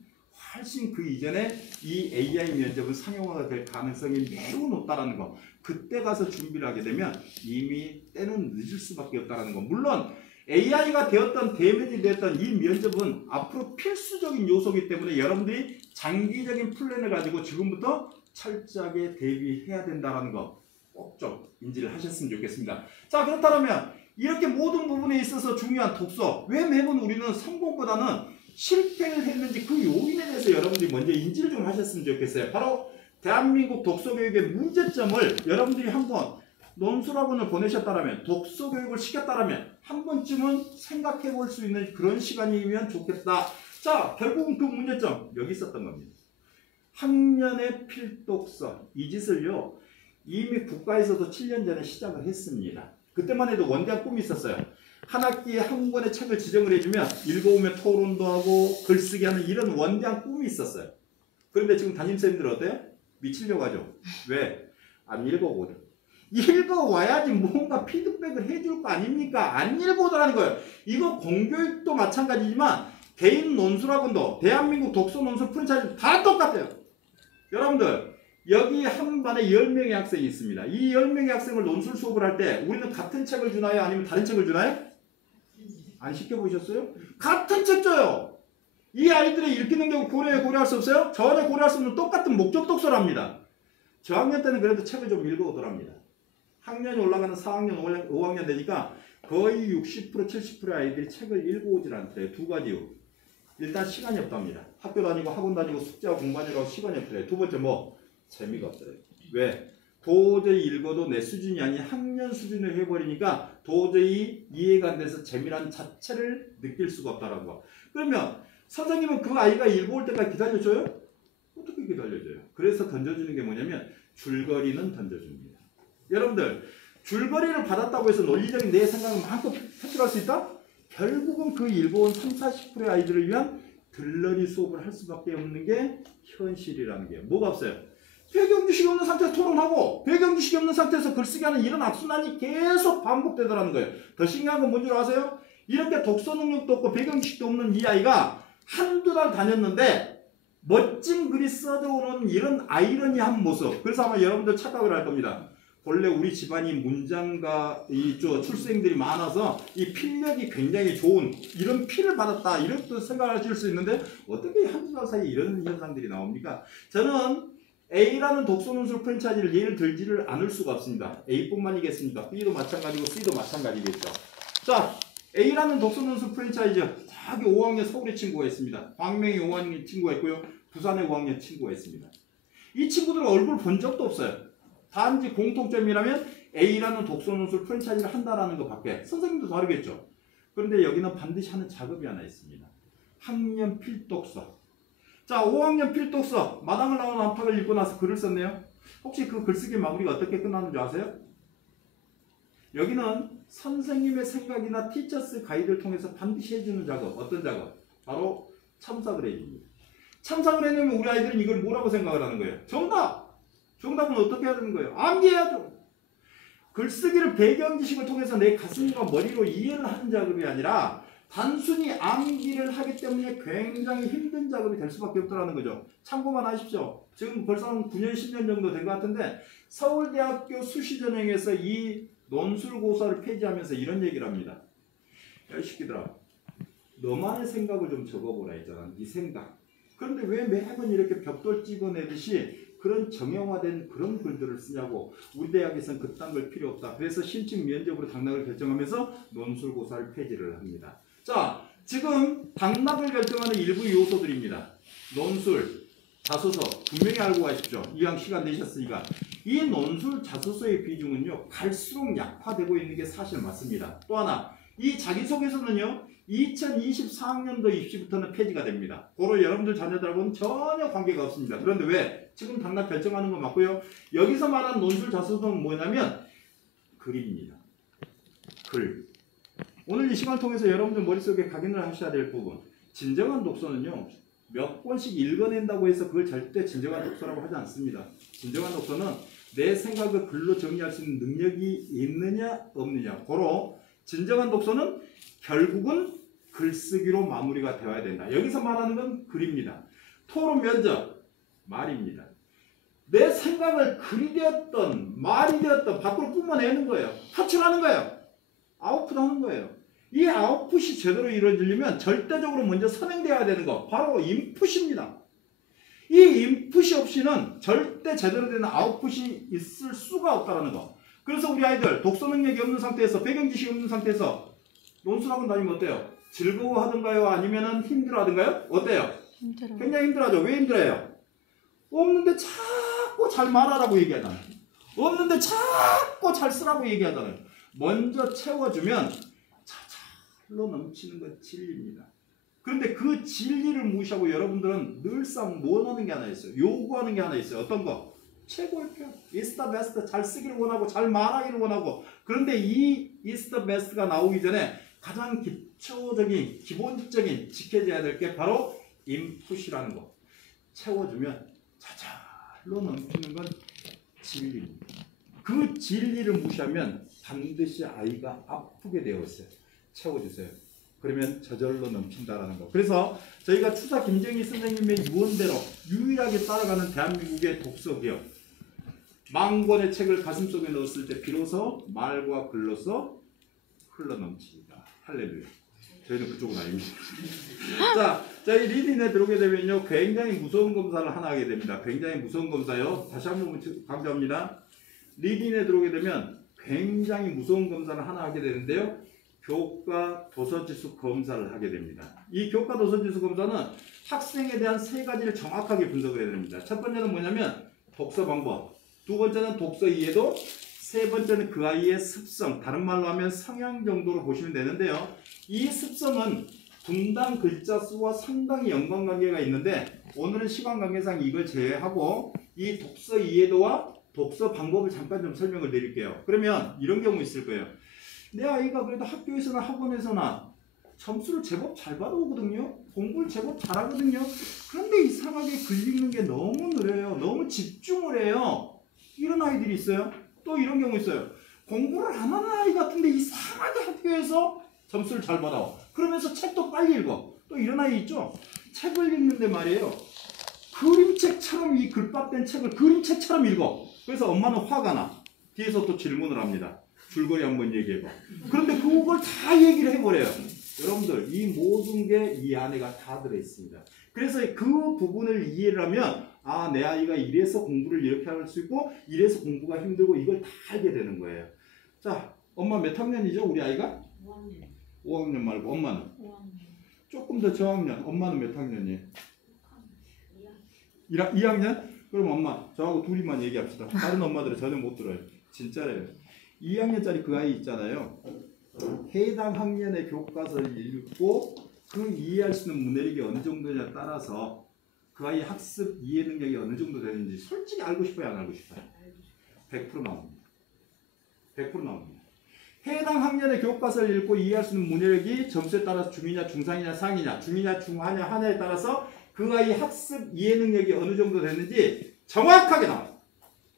훨씬 그 이전에 이 AI 면접은 상용화가 될 가능성이 매우 높다라는 거. 그때 가서 준비를 하게 되면 이미 때는 늦을 수밖에 없다라는 거. 물론 AI가 되었던 대면이 되었던 이 면접은 앞으로 필수적인 요소이기 때문에 여러분들이 장기적인 플랜을 가지고 지금부터 철저하게 대비해야 된다는 거 꼭 좀 인지를 하셨으면 좋겠습니다. 자, 그렇다면 이렇게 모든 부분에 있어서 중요한 독서, 왜 매번 우리는 성공보다는 실패를 했는지 그 요인에 대해서 여러분들이 먼저 인지를 좀 하셨으면 좋겠어요. 바로 대한민국 독서교육의 문제점을 여러분들이 한번 논술학원을 보내셨다면, 독서교육을 시켰다면 한 번쯤은 생각해 볼 수 있는 그런 시간이면 좋겠다. 자, 결국은 그 문제점 여기 있었던 겁니다. 학년의 필독서, 이 짓을요 이미 국가에서도 7년 전에 시작을 했습니다. 그때만 해도 원대한 꿈이 있었어요. 한 학기에 한 권의 책을 지정을 해주면 읽어오면 토론도 하고 글쓰기 하는 이런 원대한 꿈이 있었어요. 그런데 지금 담임선생님들 어때요? 미치려고 하죠. 왜? 안 읽어보거든. 읽어와야지 뭔가 피드백을 해줄 거 아닙니까? 안 읽어오더라는 거예요. 이거 공교육도 마찬가지지만 개인 논술학원도 대한민국 독서 논술 프랜차이즈 다 똑같아요. 여러분들 여기 한 반에 10명의 학생이 있습니다. 이 10명의 학생을 논술 수업을 할 때 우리는 같은 책을 주나요? 아니면 다른 책을 주나요? 안 시켜보셨어요? 같은 책 줘요. 이 아이들의 읽기 능력을 고려할 수 없어요? 전혀 고려할 수 없는 똑같은 목적 독서랍니다. 저학년 때는 그래도 책을 좀 읽어오더랍니다. 학년이 올라가는 4학년, 5학년 되니까 거의 60%, 70%의 아이들이 책을 읽어오질 않더래요. 두 가지 이유. 일단 시간이 없답니다. 학교 다니고 학원 다니고 숙제하고 공부하느라고 시간이 없더래요. 두 번째 재미가 없더래요. 왜? 도저히 읽어도 내 수준이 아닌 학년 수준을 해버리니까 도저히 이해가 안 돼서 재미란 자체를 느낄 수가 없다라는 거. 그러면 선생님은 그 아이가 읽어올 때까지 기다려줘요? 어떻게 기다려줘요? 그래서 던져주는 게 뭐냐면 줄거리는 던져줍니다. 여러분들 줄거리를 받았다고 해서 논리적인 내 생각을 마음껏 표출할 수 있다? 결국은 그 읽어온 30, 40%의 아이들을 위한 들러리 수업을 할 수밖에 없는 게 현실이라는 게 뭐가 없어요? 배경지식이 없는 상태에서 토론하고 배경지식이 없는 상태에서 글쓰기 하는 이런 악순환이 계속 반복되더라는 거예요. 더 신기한 건 뭔지 아세요? 이렇게 독서 능력도 없고 배경지식도 없는 이 아이가 한두 달 다녔는데 멋진 글이 써져오는 이런 아이러니한 모습. 그래서 아마 여러분들 착각을 할 겁니다. 본래 우리 집안이 문장가 출생들이 많아서 이 필력이 굉장히 좋은 이런 피를 받았다 이렇게 생각하실 수 있는데 어떻게 한두 달 사이에 이런 현상들이 나옵니까? 저는 A라는 독서논술 프랜차이즈를 예를 들지를 않을 수가 없습니다. A뿐만이겠습니까? B도 마찬가지고 C도 마찬가지겠죠. 자, A라는 독서논술 프랜차이즈 저기 5학년 서울의 친구가 있습니다. 광명에 5학년 친구가 있고요. 부산에 5학년 친구가 있습니다. 이 친구들은 얼굴 본 적도 없어요. 단지 공통점이라면 A라는 독서논술 프랜차이즈를 한다라는 것밖에. 선생님도 다르겠죠. 그런데 여기는 반드시 하는 작업이 하나 있습니다. 학년 필독서. 자, 5학년 필독서. 마당을 나온 안팎을 읽고 나서 글을 썼네요. 혹시 그 글쓰기 마무리가 어떻게 끝나는 줄 아세요? 여기는 선생님의 생각이나 티처스 가이드를 통해서 반드시 해주는 작업. 어떤 작업? 바로 첨삭을 해줍니다. 첨삭을 해놓으면 우리 아이들은 이걸 뭐라고 생각을 하는 거예요? 정답! 정답은 어떻게 해야 되는 거예요? 암기해야죠. 글쓰기를 배경 지식을 통해서 내 가슴과 머리로 이해를 하는 작업이 아니라 단순히 암기를 하기 때문에 굉장히 힘든 작업이 될 수밖에 없다는 거죠. 참고만 하십시오. 지금 벌써 한 9년, 10년 정도 된 것 같은데 서울대학교 수시전형에서 이 논술고사를 폐지하면서 이런 얘기를 합니다. 야, 이 새끼들아, 너만의 생각을 좀 적어보라 했잖아. 네 생각. 그런데 왜 매번 이렇게 벽돌 찍어내듯이 그런 정형화된 그런 글들을 쓰냐고. 우리 대학에서는 그딴 걸 필요 없다. 그래서 심층 면접으로 당락을 결정하면서 논술고사를 폐지를 합니다. 자, 지금 당락을 결정하는 일부 요소들입니다. 논술, 자소서 분명히 알고 가십시오. 이왕 시간 내셨으니까. 이 논술 자소서의 비중은요 갈수록 약화되고 있는 게 사실 맞습니다. 또 하나, 이 자기소개서는요 2024학년도 입시부터는 폐지가 됩니다. 고로 여러분들 자녀들하고는 전혀 관계가 없습니다. 그런데 왜? 지금 당락 결정하는 건 맞고요. 여기서 말하는 논술 자소서는 뭐냐면 글입니다. 글. 오늘 이 시간을 통해서 여러분들 머릿속에 각인을 하셔야 될 부분. 진정한 독서는요 몇 권씩 읽어낸다고 해서 그걸 절대 진정한 독서라고 하지 않습니다. 진정한 독서는 내 생각을 글로 정리할 수 있는 능력이 있느냐 없느냐. 고로 진정한 독서는 결국은 글쓰기로 마무리가 되어야 된다. 여기서 말하는 건 글입니다. 토론 면접, 말입니다. 내 생각을 글이 되었던 말이 되었던 밖으로 뿜어내는 거예요. 탈출하는 거예요. 아웃풋하는 거예요. 이 아웃풋이 제대로 이루어지려면 절대적으로 먼저 선행되어야 되는 거 바로 인풋입니다. 이 인풋이 없이는 절대 제대로 되는 아웃풋이 있을 수가 없다는 거. 그래서 우리 아이들 독서 능력이 없는 상태에서 배경지식이 없는 상태에서 논술학원 다니면 어때요? 즐거워하던가요? 아니면 힘들어하던가요? 어때요? 힘들어. 굉장히 힘들어하죠. 왜 힘들어요? 없는데 자꾸 잘 말하라고 얘기하잖아요. 없는데 자꾸 잘 쓰라고 얘기하잖아요. 먼저 채워주면 차차로 넘치는 건 진리입니다. 그런데 그 진리를 무시하고 여러분들은 늘상 원하는 게 하나 있어요. 요구하는 게 하나 있어요. 어떤 거? 최고의 표현. It's the best. 잘 쓰기를 원하고 잘 말하기를 원하고. 그런데 이 It's the best가 나오기 전에 가장 기초적인 기본적인 지켜져야 될 게 바로 인풋이라는 거. 채워주면 차차로 넘치는 건 진리입니다. 그 진리를 무시하면 반드시 아이가 아프게 되어 있어요. 채워주세요. 그러면 저절로 넘친다라는 거. 그래서 저희가 추사 김정희 선생님의 유언대로 유일하게 따라가는 대한민국의 독서기업. 10,000권의 책을 가슴속에 넣었을 때 비로소 말과 글로서 흘러넘칩니다. 할렐루야. 저희는 그쪽은 아닙니다. 자, 저희 리딩에 들어오게 되면요. 굉장히 무서운 검사를 하나 하게 됩니다. 굉장히 무서운 검사요. 다시 한번 강조합니다. 리딩에 들어오게 되면 굉장히 무서운 검사를 하나 하게 되는데요. 교과 도서지수 검사를 하게 됩니다. 이 교과 도서지수 검사는 학생에 대한 3가지를 정확하게 분석을 해야 됩니다. 첫 번째는 뭐냐면 독서 방법, 두 번째는 독서 이해도, 세 번째는 그 아이의 습성, 다른 말로 하면 성향 정도로 보시면 되는데요. 이 습성은 분당 글자 수와 상당히 연관관계가 있는데 오늘은 시간 관계상 이걸 제외하고 이 독서 이해도와 독서 방법을 잠깐 좀 설명을 드릴게요. 그러면 이런 경우 있을 거예요. 내 아이가 그래도 학교에서나 학원에서나 점수를 제법 잘 받아오거든요. 공부를 제법 잘하거든요. 그런데 이상하게 글 읽는 게 너무 느려요. 너무 집중을 해요. 이런 아이들이 있어요. 또 이런 경우 있어요. 공부를 안 하는 아이 같은데 이상하게 학교에서 점수를 잘 받아. 그러면서 책도 빨리 읽어. 또 이런 아이 있죠? 책을 읽는데 말이에요. 그림책처럼 이 글밥된 책을 그림책처럼 읽어. 그래서 엄마는 화가 나. 뒤에서 또 질문을 합니다. 줄거리 한번 얘기해봐. 그런데 그걸 다 얘기를 해버려요. 여러분들 이 모든 게 이 안에가 다 들어있습니다. 그래서 그 부분을 이해를 하면 아, 내 아이가 이래서 공부를 이렇게 할 수 있고 이래서 공부가 힘들고 이걸 다 알게 되는 거예요. 자, 엄마 몇 학년이죠? 우리 아이가? 5학년. 5학년 말고 엄마는? 5학년. 조금 더 저학년. 엄마는 몇 학년이에요? 2학년? 그럼 엄마 저하고 둘이만 얘기합시다. 다른 엄마들은 전혀 못 들어요. 진짜래요. 2학년짜리 그 아이 있잖아요. 해당 학년의 교과서를 읽고 그 이해할 수 있는 문해력이 어느 정도냐에 따라서 그 아이의 학습 이해 능력이 어느 정도 되는지 솔직히 알고 싶어요, 안 알고 싶어요? 100% 나옵니다. 100% 나옵니다. 해당 학년의 교과서를 읽고 이해할 수 있는 문해력이 점수에 따라서 중이냐 중상이냐 상이냐 중이냐 중하냐 하냐에 따라서 그 아이의 학습 이해 능력이 어느 정도 되는지 정확하게 나와요.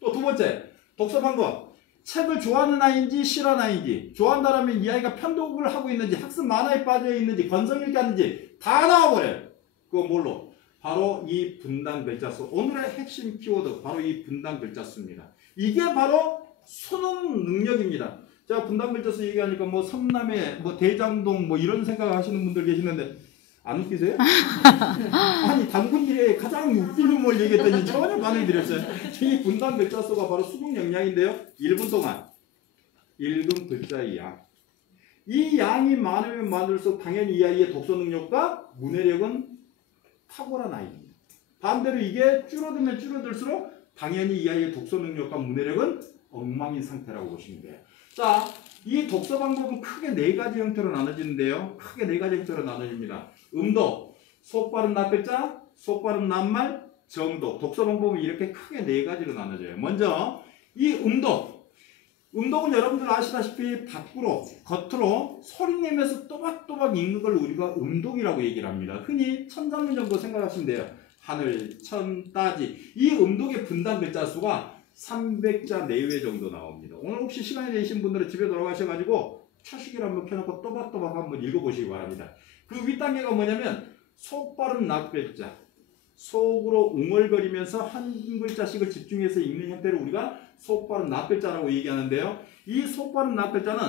또 두 번째, 독서 방법. 책을 좋아하는 아이인지 싫어하는 아이인지, 좋아한다라면 이 아이가 편독을 하고 있는지 학습 만화에 빠져 있는지 건성 읽기 하는지 다 나와버려요. 그거 뭘로? 바로 이 분당 글자수. 오늘의 핵심 키워드 바로 이 분당 글자수입니다. 이게 바로 수능 능력입니다. 제가 분당 글자수 얘기하니까 뭐 성남에 뭐 대장동 뭐 이런 생각하시는 분들 계시는데 안 웃기세요? 아니 단군 일에 가장 웃기는 뭘 얘기했더니 전혀 반응이 드렸어요. 이 분당 글자수가 바로 수능 역량인데요. 1분 동안 읽은 글자의 양. 이 양이 많으면 많을수록 당연히 이 아이의 독서 능력과 문해력은 탁월한 아이입니다. 반대로 이게 줄어들면 줄어들수록 당연히 이 아이의 독서 능력과 문해력은 엉망인 상태라고 보시면 돼요. 자, 이 독서 방법은 크게 네 가지 형태로 나눠지는데요. 크게 네 가지 형태로 나눠집니다. 음독, 속 빠른 낱글자, 속 빠른 낱말, 정독. 독서 방법은 이렇게 크게 네 가지로 나눠져요. 먼저 이 음독. 음독은 여러분들 아시다시피 밖으로, 겉으로 소리 내면서 또박또박 읽는 걸 우리가 음독이라고 얘기를 합니다. 흔히 천자문 정도 생각하시면 돼요. 하늘, 천, 따지. 이 음독의 분당 글자 수가 300자 내외 정도 나옵니다. 오늘 혹시 시간이 되신 분들은 집에 돌아가셔가지고 초식을 한번 켜놓고 또박또박 한번 읽어보시기 바랍니다. 그 윗단계가 뭐냐면 속 빠른 낱글자. 속으로 웅얼거리면서 한 글자씩을 집중해서 읽는 형태를 우리가 속 빠른 낱글자라고 얘기하는데요. 이 속 빠른 낱글자는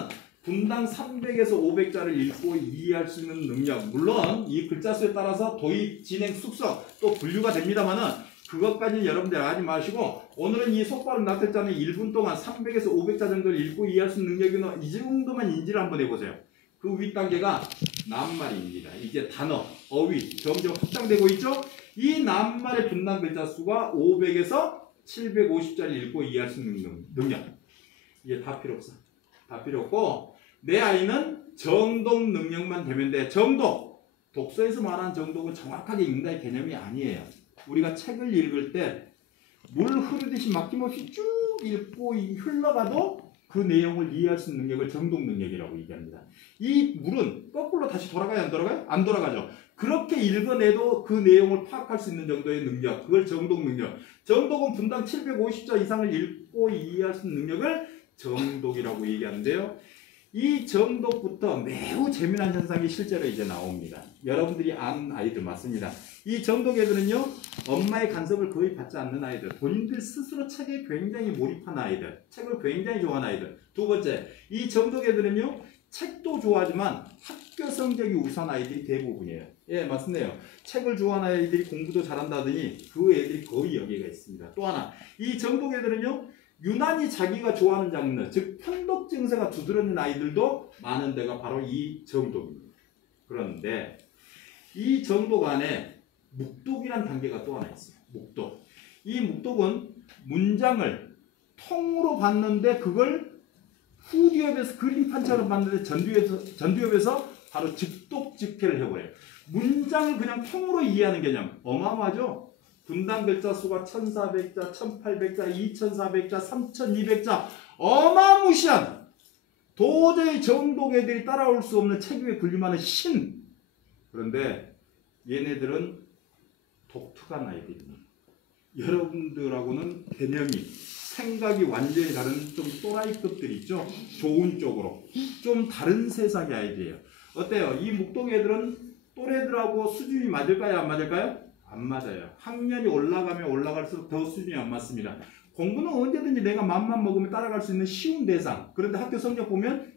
분당 300에서 500자를 읽고 이해할 수 있는 능력. 물론 이 글자 수에 따라서 도입, 진행, 숙성 또 분류가 됩니다만은 그것까지는 여러분들 하지 마시고 오늘은 이 속 빠른 낱글자는 1분 동안 300에서 500자 정도를 읽고 이해할 수 있는 능력이 이 정도만 인지를 한번 해보세요. 그 윗단계가 낱말입니다. 이제 단어, 어휘 점점 확장되고 있죠. 이 낱말의 분당 글자 수가 500에서 750자를 읽고 이해할 수 있는 능력. 이게 다 필요 없어. 다 필요 없고 내 아이는 정독 능력만 되면 돼. 정독. 독서에서 말하는 정독은 정확하게 읽는다의 개념이 아니에요. 우리가 책을 읽을 때 물 흐르듯이 막힘없이 쭉 읽고 흘러가도 그 내용을 이해할 수 있는 능력을 정독 능력이라고 얘기합니다. 이 물은 거꾸로 다시 돌아가요? 안 돌아가요? 안 돌아가죠. 그렇게 읽어내도 그 내용을 파악할 수 있는 정도의 능력, 그걸 정독 능력. 정독은 분당 750자 이상을 읽고 이해할 수 있는 능력을 정독이라고 얘기하는데요. 이 정독부터 매우 재미난 현상이 실제로 이제 나옵니다. 여러분들이 아는 아이들 맞습니다. 이 정독 애들은요, 엄마의 간섭을 거의 받지 않는 아이들, 본인들 스스로 책에 굉장히 몰입한 아이들, 책을 굉장히 좋아하는 아이들. 두 번째, 이 정독 애들은요, 책도 좋아하지만 학교 성적이 우수한 아이들이 대부분이에요. 예, 맞습니다. 책을 좋아하는 아이들이 공부도 잘한다더니 그 애들이 거의 여기가 있습니다. 또 하나, 이 정독 애들은요, 유난히 자기가 좋아하는 장르, 즉 편독 증세가 두드러진 아이들도 많은 데가 바로 이 정독입니다. 그런데 이 정독 안에 묵독이란 단계가 또 하나 있어요. 묵독. 이 묵독은 문장을 통으로 봤는데 그걸 후디업에서 그림판처럼 봤는데 전두엽에서 바로 즉독즉해를 해버려요. 문장을 그냥 통으로 이해하는 개념. 어마어마하죠? 분당 글자 수가 1400자, 1800자, 2400자, 3200자. 어마무시한 도저히 정독 애들이 따라올 수 없는 책 위에 군림하는 신. 그런데 얘네들은 독특한 아이들입니다. 여러분들하고는 개념이, 생각이 완전히 다른 좀 또라이급들 있죠? 좋은 쪽으로. 좀 다른 세상의 아이들이에요. 어때요? 이 묵동 애들은 또래들하고 수준이 맞을까요? 안 맞을까요? 안 맞아요. 학년이 올라가면 올라갈수록 더 수준이 안 맞습니다. 공부는 언제든지 내가 맘만 먹으면 따라갈 수 있는 쉬운 대상. 그런데 학교 성적 보면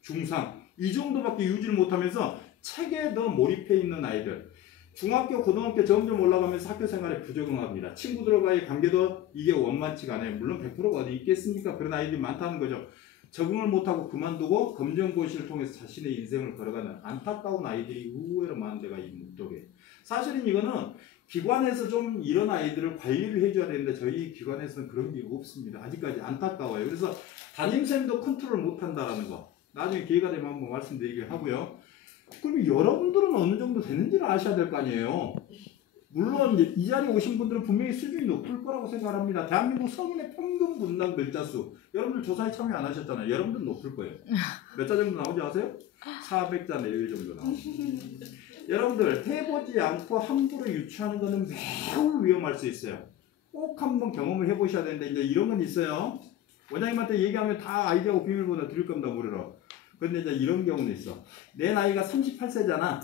중상 이 정도밖에 유지를 못하면서 책에 더 몰입해 있는 아이들. 중학교, 고등학교 점점 올라가면서 학교 생활에 부적응합니다. 친구들과의 관계도 이게 원만치가 않아요. 물론 100%가 어디 있겠습니까? 그런 아이들이 많다는 거죠. 적응을 못하고 그만두고 검정고시를 통해서 자신의 인생을 걸어가는 안타까운 아이들이 의외로 많은 데가 이 묵동에. 사실은 이거는 기관에서 좀 이런 아이들을 관리를 해줘야 되는데 저희 기관에서는 그런 게 없습니다. 아직까지 안타까워요. 그래서 담임쌤도 컨트롤 못한다라는 거. 나중에 기회가 되면 한번 말씀드리게 하고요. 그럼 여러분들은 어느 정도 되는지를 아셔야 될 거 아니에요. 물론 이 자리에 오신 분들은 분명히 수준이 높을 거라고 생각합니다. 대한민국 성인의 평균 분당 글자수. 여러분들 조사에 참여 안 하셨잖아요. 여러분들은 높을 거예요. 몇 자 정도 나오지 아세요? 400자 내외 정도 나옵니다. 여러분들 해보지 않고 함부로 유추하는 것은 매우 위험할 수 있어요. 꼭 한번 경험을 해보셔야 되는데 이제 이런 건 있어요. 원장님한테 얘기하면 다 아이디어하고 비밀번호 드릴 겁니다. 무료로. 그런데 이제 이런 경우는 있어. 내 나이가 38세잖아.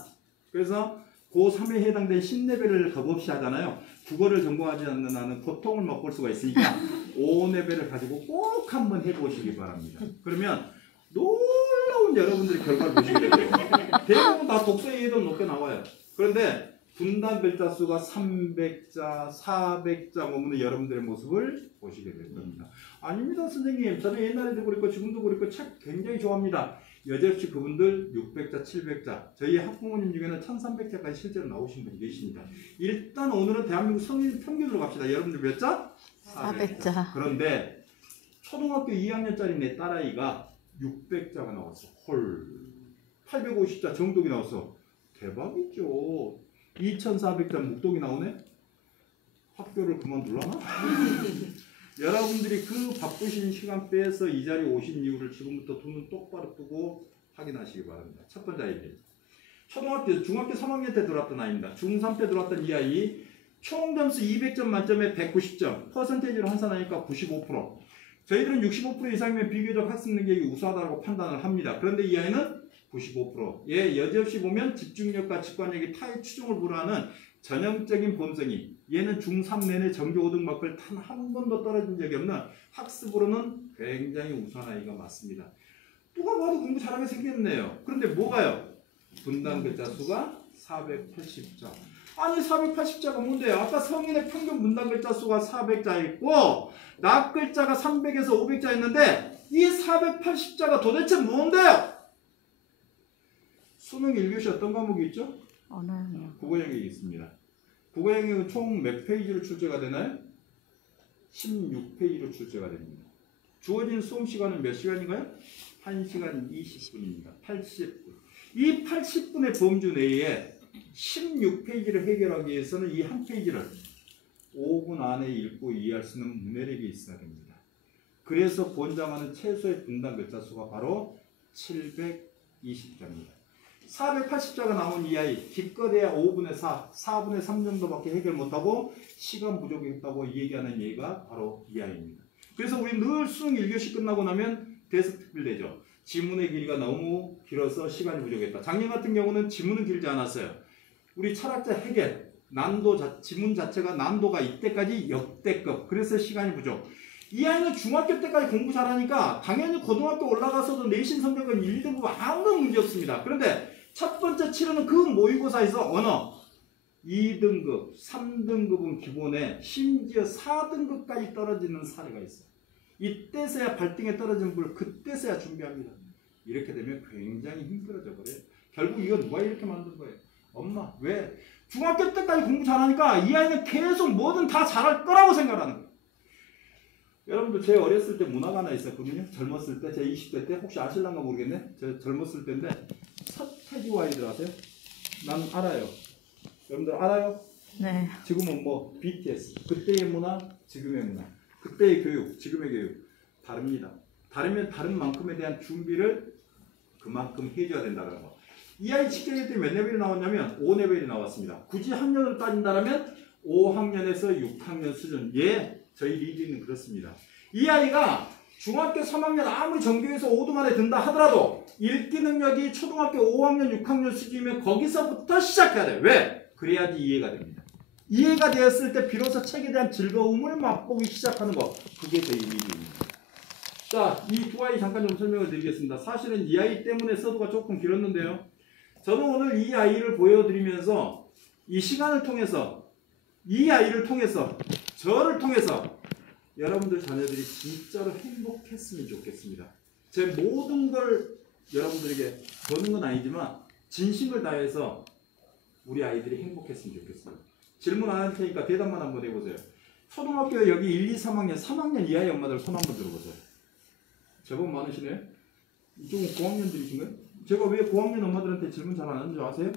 그래서 고3에 해당된 신레벨을 값없이 하잖아요. 국어를 전공하지 않는 나는 고통을 맛볼 수가 있으니까 5레벨을 가지고 꼭 한번 해보시기 바랍니다. 그러면 놀라운 여러분들의 결과를 보시게 돼요. 대부분 다 독서에도 높게 나와요. 그런데 분단 글자 수가 300자, 400자 보면 여러분들의 모습을 보시게 될 겁니다. 아닙니다, 선생님. 저는 옛날에도 그랬고 지금도 그랬고 책 굉장히 좋아합니다. 여지없이 그분들 600자, 700자. 저희 학부모님 중에는 1300자까지 실제로 나오신 분이 계십니다. 일단 오늘은 대한민국 성인 평균으로 갑시다. 여러분들 몇 자? 400자. 그런데 초등학교 2학년짜리 내 딸아이가 600자가 나왔어. 헐. 850자 정독이 나왔어. 대박이죠. 2400자 묵동이 나오네? 학교를 그만둘라나? 여러분들이 그 바쁘신 시간 빼서 이 자리에 오신 이유를 지금부터 두 눈 똑바로 뜨고 확인하시기 바랍니다. 첫 번째 아이입니다. 초등학교, 중학교 3학년 때 들어왔던 아이입니다. 중3 때 들어왔던 이 아이 총 점수 200점 만점에 190점. 퍼센테이지로 환산하니까 95%. 저희들은 65% 이상이면 비교적 학습 능력이 우수하다고 판단을 합니다. 그런데 이 아이는 95%. 예, 여지없이 보면 집중력과 직관력이 타의 추종을 불허하는 전형적인 본성이. 얘는 중3 내내 전교 5등급을 단 한 번도 떨어진 적이 없는 학습으로는 굉장히 우수한 아이가 맞습니다. 누가 봐도 공부 잘하게 생겼네요. 그런데 뭐가요? 분단 글자 수가 480자. 아니 480자가 뭔데요? 아까 성인의 평균 분단 글자 수가 400자 있고 낙 글자가 300에서 500자 있는데 이 480자가 도대체 뭔데요? 수능 1교시 어떤 과목이 있죠? 언어요. 국어 영역이 있습니다. 국어 영역은 총 몇 페이지로 출제가 되나요? 16페이지로 출제가 됩니다. 주어진 수험 시간은 몇 시간인가요? 1시간 20분입니다. 80분. 이 80분의 범주 내에 16페이지를 해결하기 위해서는 이 한 페이지를 5분 안에 읽고 이해할 수 있는 문해력이 있어야 됩니다. 그래서 권장하는 최소의 분단 글자 수가 바로 720자입니다. 480자가 나온 이 아이 기껏해야 5분의 4, 4분의 3 정도밖에 해결 못하고 시간 부족했다고 얘기하는 얘가 바로 이 아이입니다. 그래서 우리 늘 수능 1교시 끝나고 나면 대습을 내죠. 지문의 길이가 너무 길어서 시간이 부족했다. 작년 같은 경우는 지문은 길지 않았어요. 우리 철학자 해겔 지문 자체가 난도가 이때까지 역대급. 그래서 시간이 부족. 이 아이는 중학교 때까지 공부 잘하니까 당연히 고등학교 올라가서도 내신 성적은 1, 2등급 아무런 문제 없습니다. 그런데 첫 번째 치르는 그 모의고사에서 언어 2등급, 3등급은 기본에 심지어 4등급까지 떨어지는 사례가 있어요. 이때서야 발등에 떨어진 불 그때서야 준비합니다. 이렇게 되면 굉장히 힘들어져 버려요. 결국 이거 누가 이렇게 만든 거예요? 엄마. 왜? 중학교 때까지 공부 잘하니까 이 아이는 계속 뭐든 다 잘할 거라고 생각하는 거예요. 여러분들 제 어렸을 때 문화가 하나 있었거든요. 젊었을 때, 제 20대 때 혹시 아실란가 모르겠네. 제 젊었을 때인데 서태지와 아이들 아세요? 난 알아요. 여러분들 알아요? 네. 지금은 뭐 BTS. 그때의 문화, 지금의 문화. 그때의 교육, 지금의 교육 다릅니다. 다르면 다른 만큼에 대한 준비를 그만큼 해줘야 된다는 거. 이 아이 직전에 때 몇 레벨이 나왔냐면 5레벨이 나왔습니다. 굳이 학년으로 따진다면 5학년에서 6학년 수준. 예, 저희 리딩은 그렇습니다. 이 아이가 중학교 3학년 아무리 전교에서 5등 안에 든다 하더라도 읽기 능력이 초등학교 5학년, 6학년 수준이면 거기서부터 시작해야 돼. 왜? 그래야지 이해가 됩니다. 이해가 되었을 때 비로소 책에 대한 즐거움을 맛보기 시작하는 거. 그게 제 의미입니다. 자, 이 두 아이 잠깐 좀 설명을 드리겠습니다. 사실은 이 아이 때문에 서두가 조금 길었는데요. 저는 오늘 이 아이를 보여드리면서 이 시간을 통해서 이 아이를 통해서 저를 통해서 여러분들 자녀들이 진짜로 행복했으면 좋겠습니다. 제 모든 걸 여러분들에게 거는 건 아니지만 진심을 다해서 우리 아이들이 행복했으면 좋겠습니다. 질문 안 할 테니까 대답만 한번 해보세요. 초등학교 여기 1, 2, 3학년, 3학년 이하의 엄마들 손 한번 들어보세요. 제법 많으시네요. 이쪽은 고학년들이신가요? 제가 왜 고학년 엄마들한테 질문 잘 안 하는 줄 아세요?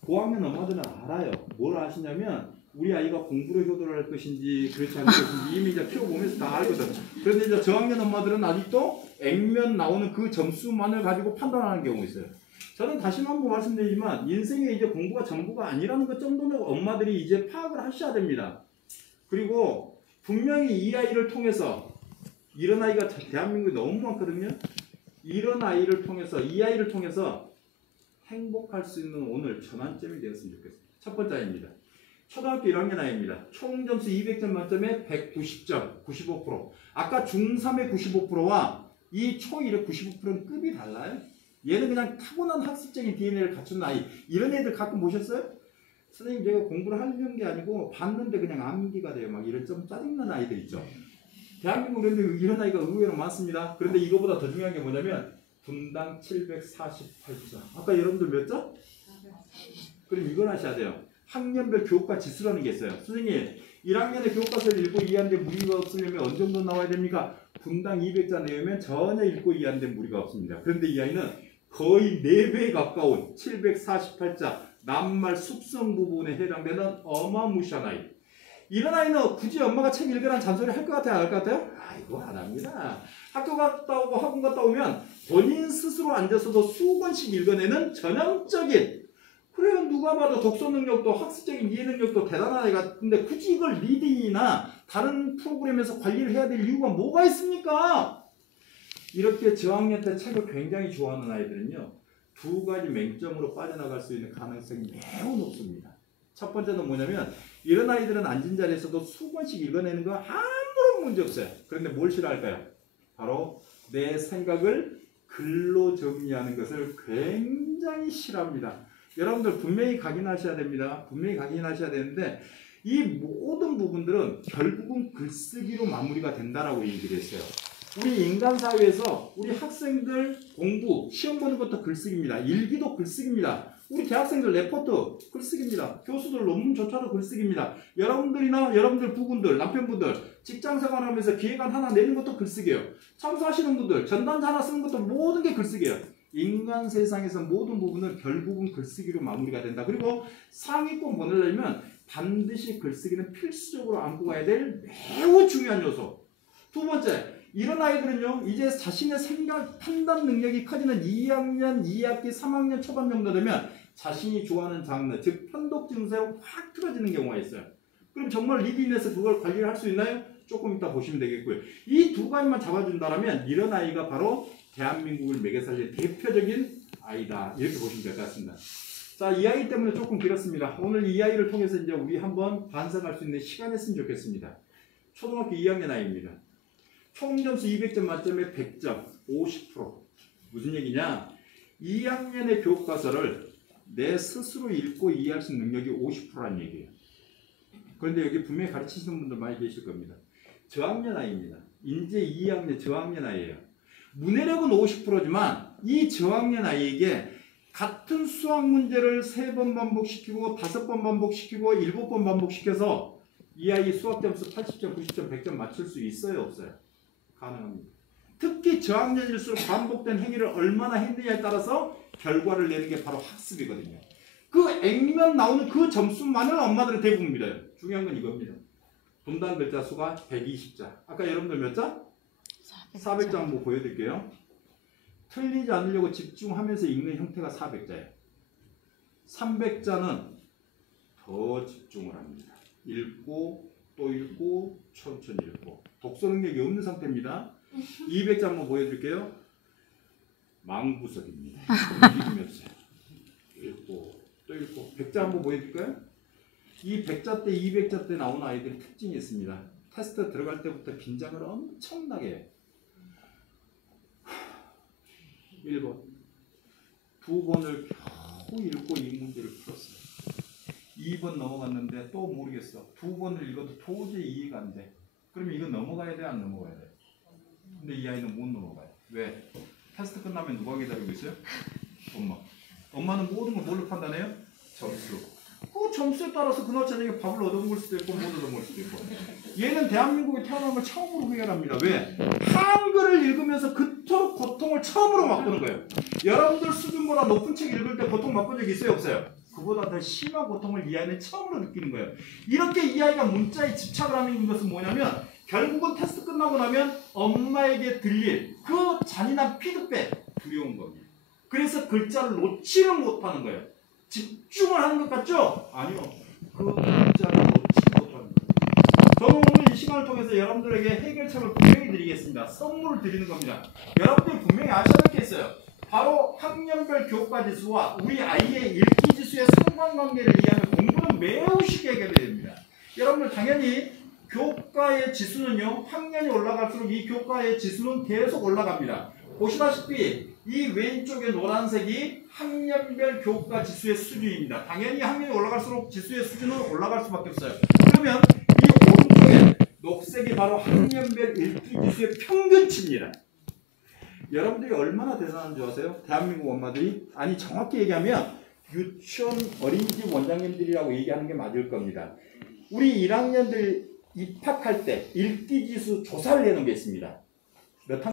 고학년 엄마들은 알아요. 뭘 아시냐면 우리 아이가 공부로 효도를 할 것인지 그렇지 않을 것인지 이미 이제 키워보면서 다 알거든. 그런데 이제 저학년 엄마들은 아직도 액면 나오는 그 점수만을 가지고 판단하는 경우가 있어요. 저는 다시 한번 말씀드리지만 인생에 이제 공부가 전부가 아니라는 것 정도는 엄마들이 이제 파악을 하셔야 됩니다. 그리고 분명히 이 아이를 통해서 이런 아이가 대한민국에 너무 많거든요. 이런 아이를 통해서 이 아이를 통해서 행복할 수 있는 오늘 전환점이 되었으면 좋겠습니다. 첫 번째 아이입니다. 초등학교 1학년 아이입니다. 총 점수 200점 만점에 190점, 95%. 아까 중3의 95%와 이 초1의 95%는 급이 달라요. 얘는 그냥 타고난 학습적인 DNA를 갖춘 아이. 이런 애들 가끔 보셨어요? 선생님 제가 공부를 하려는 게 아니고 봤는데 그냥 암기가 돼요. 막 이런 좀 짜증나는 아이들 있죠. 대한민국 그런데 이런 아이가 의외로 많습니다. 그런데 이거보다 더 중요한 게 뭐냐면 분당 748점. 아까 여러분들 몇 점? 그럼 이건 하셔야 돼요. 학년별 교과 지수라는 게 있어요. 선생님 1학년에 교과서를 읽고 이해하는데 무리가 없으려면 어느 정도 나와야 됩니까? 분당 200자 내우면 전혀 읽고 이해하는데 무리가 없습니다. 그런데 이 아이는 거의 4배에 가까운 748자 낱말 숙성 부분에 해당되는 어마무시한 아이. 이런 아이는 굳이 엄마가 책 읽으라는 잔소리 할 것 같아요? 안 할 것 같아요? 아이고 안 합니다. 학교 갔다 오고 학원 갔다 오면 본인 스스로 앉아서도 수권씩 읽어내는 전형적인, 그래요 누가 봐도 독서 능력도 학습적인 이해 능력도 대단한 아이 같은데 굳이 이걸 리딩이나 다른 프로그램에서 관리를 해야 될 이유가 뭐가 있습니까? 이렇게 저학년 때 책을 굉장히 좋아하는 아이들은요 두 가지 맹점으로 빠져나갈 수 있는 가능성이 매우 높습니다. 첫 번째는 뭐냐면 이런 아이들은 앉은 자리에서도 수권씩 읽어내는 거 아무런 문제 없어요. 그런데 뭘 싫어할까요? 바로 내 생각을 글로 정리하는 것을 굉장히 싫어합니다. 여러분들 분명히 각인하셔야 됩니다. 분명히 각인하셔야 되는데 이 모든 부분들은 결국은 글쓰기로 마무리가 된다라고 얘기를 했어요. 우리 인간 사회에서 우리 학생들 공부, 시험 보는 것도 글쓰기입니다. 일기도 글쓰기입니다. 우리 대학생들 레포트 글쓰기입니다. 교수들 논문조차도 글쓰기입니다. 여러분들이나 여러분들 부군들, 남편분들 직장생활하면서 기획안 하나 내는 것도 글쓰기예요. 참수하시는 분들 전단지 하나 쓰는 것도 모든 게 글쓰기예요. 인간 세상에서 모든 부분은 결국은 글쓰기로 마무리가 된다. 그리고 상위권 보내려면 반드시 글쓰기는 필수적으로 안고 가야 될 매우 중요한 요소. 두 번째, 이런 아이들은요 이제 자신의 생각 판단 능력이 커지는 2학년 2학기 3학년 초반 정도 되면 자신이 좋아하는 장르 즉 편독 증세에 확 틀어지는 경우가 있어요. 그럼 정말 리딩에서 그걸 관리를 할 수 있나요? 조금 이따 보시면 되겠고요. 이 두 가지만 잡아준다면 이런 아이가 바로 대한민국을 매개 살릴 대표적인 아이다, 이렇게 보시면 될 것 같습니다. 자, 이 아이 때문에 조금 길었습니다. 오늘 이 아이를 통해서 이제 우리 한번 반성할 수 있는 시간이었으면 좋겠습니다. 초등학교 2학년 아이입니다. 총 점수 200점 만점에 100점, 50%. 무슨 얘기냐? 2학년의 교과서를 내 스스로 읽고 이해할 수 있는 능력이 50%라는 얘기예요. 그런데 여기 분명히 가르치시는 분들 많이 계실 겁니다. 저학년 아이입니다. 이제 2학년 저학년 아이예요. 문해력은 50%지만 이 저학년 아이에게 같은 수학 문제를 3번 반복시키고 5번 반복시키고 7번 반복시켜서 이 아이 수학 점수 80점, 90점, 100점 맞출 수 있어요? 없어요? 가능합니다. 특히 저학년일수록 반복된 행위를 얼마나 했느냐에 따라서 결과를 내는 게 바로 학습이거든요. 그 액면 나오는 그 점수만을 엄마들은 대부분 믿어요. 중요한 건 이겁니다. 분당 글자 수가 120자. 아까 여러분들 몇 자? 400자 한번 보여드릴게요. 틀리지 않으려고 집중하면서 읽는 형태가 400자예요. 300자는 더 집중을 합니다. 읽고 또 읽고 천천히 읽고 독서 능력이 없는 상태입니다. 200자 한번 보여드릴게요. 망부석입니다. 읽으면서 읽고 또 읽고 100자 한번 보여드릴까요? 이 100자 때 200자 때 나오는 아이들의 특징이 있습니다. 테스트 들어갈 때부터 긴장을 엄청나게 해요. 1번 두 번을 겨우 읽고 이 문제를 풀었어요. 2번 넘어갔는데 또 모르겠어. 두 번을 읽어도 도저히 이해가 안 돼. 그러면 이거 넘어가야 돼? 안 넘어가야 돼? 근데 이 아이는 못 넘어가요. 왜? 테스트 끝나면 누가 기다리고 있어요? 엄마. 엄마는 모든 걸 뭘로 판단해요? 점수. 그 점수에 따라서 그날 저녁에 밥을 얻어먹을 수도 있고 못 얻어먹을 수도 있고. 얘는 대한민국에 태어난 걸 처음으로 해결합니다. 왜? 한글을 읽으면서 그토록 고통을 처음으로 맛보는 거예요. 여러분들 수준보다 높은 책 읽을 때 고통 맛본 적 있어요? 없어요? 그보다 더 심한 고통을 이 아이는 처음으로 느끼는 거예요. 이렇게 이 아이가 문자에 집착을 하는 것은 뭐냐면 결국은 테스트 끝나고 나면 엄마에게 들릴 그 잔인한 피드백 두려운 겁니다. 그래서 글자를 놓지는 못하는 거예요. 집중을 하는 것 같죠? 아니요. 그 글자를 놓지 못하는 거예요. 저는 오늘 이 시간을 통해서 여러분들에게 해결책을 분명히 드리겠습니다. 선물을 드리는 겁니다. 여러분들이 분명히 아셔야 할 게 있어요. 바로 학년별 교과 지수와 우리 아이의 읽기 지수의 상관관계를 이해하면 공부는 매우 쉽게 해결돼야 됩니다. 여러분들 당연히 교과의 지수는요, 학년이 올라갈수록 이 교과의 지수는 계속 올라갑니다. 보시다시피 이 왼쪽에 노란색이 학년별 교과 지수의 수준입니다. 당연히 학년이 올라갈수록 지수의 수준은 올라갈 수밖에 없어요. 그러면 이 오른쪽에 녹색이 바로 학년별 읽기 지수의 평균치입니다. 여러분들이 얼마나 대단한 줄 아세요? 대한민국 엄마들이? 아니 정확히 얘기하면 유치원 어린이집 원장님들이라고 얘기하는 게 맞을 겁니다. 우리 1학년들 입학할 때 읽기지수 조사를 해놓은 게 있습니다.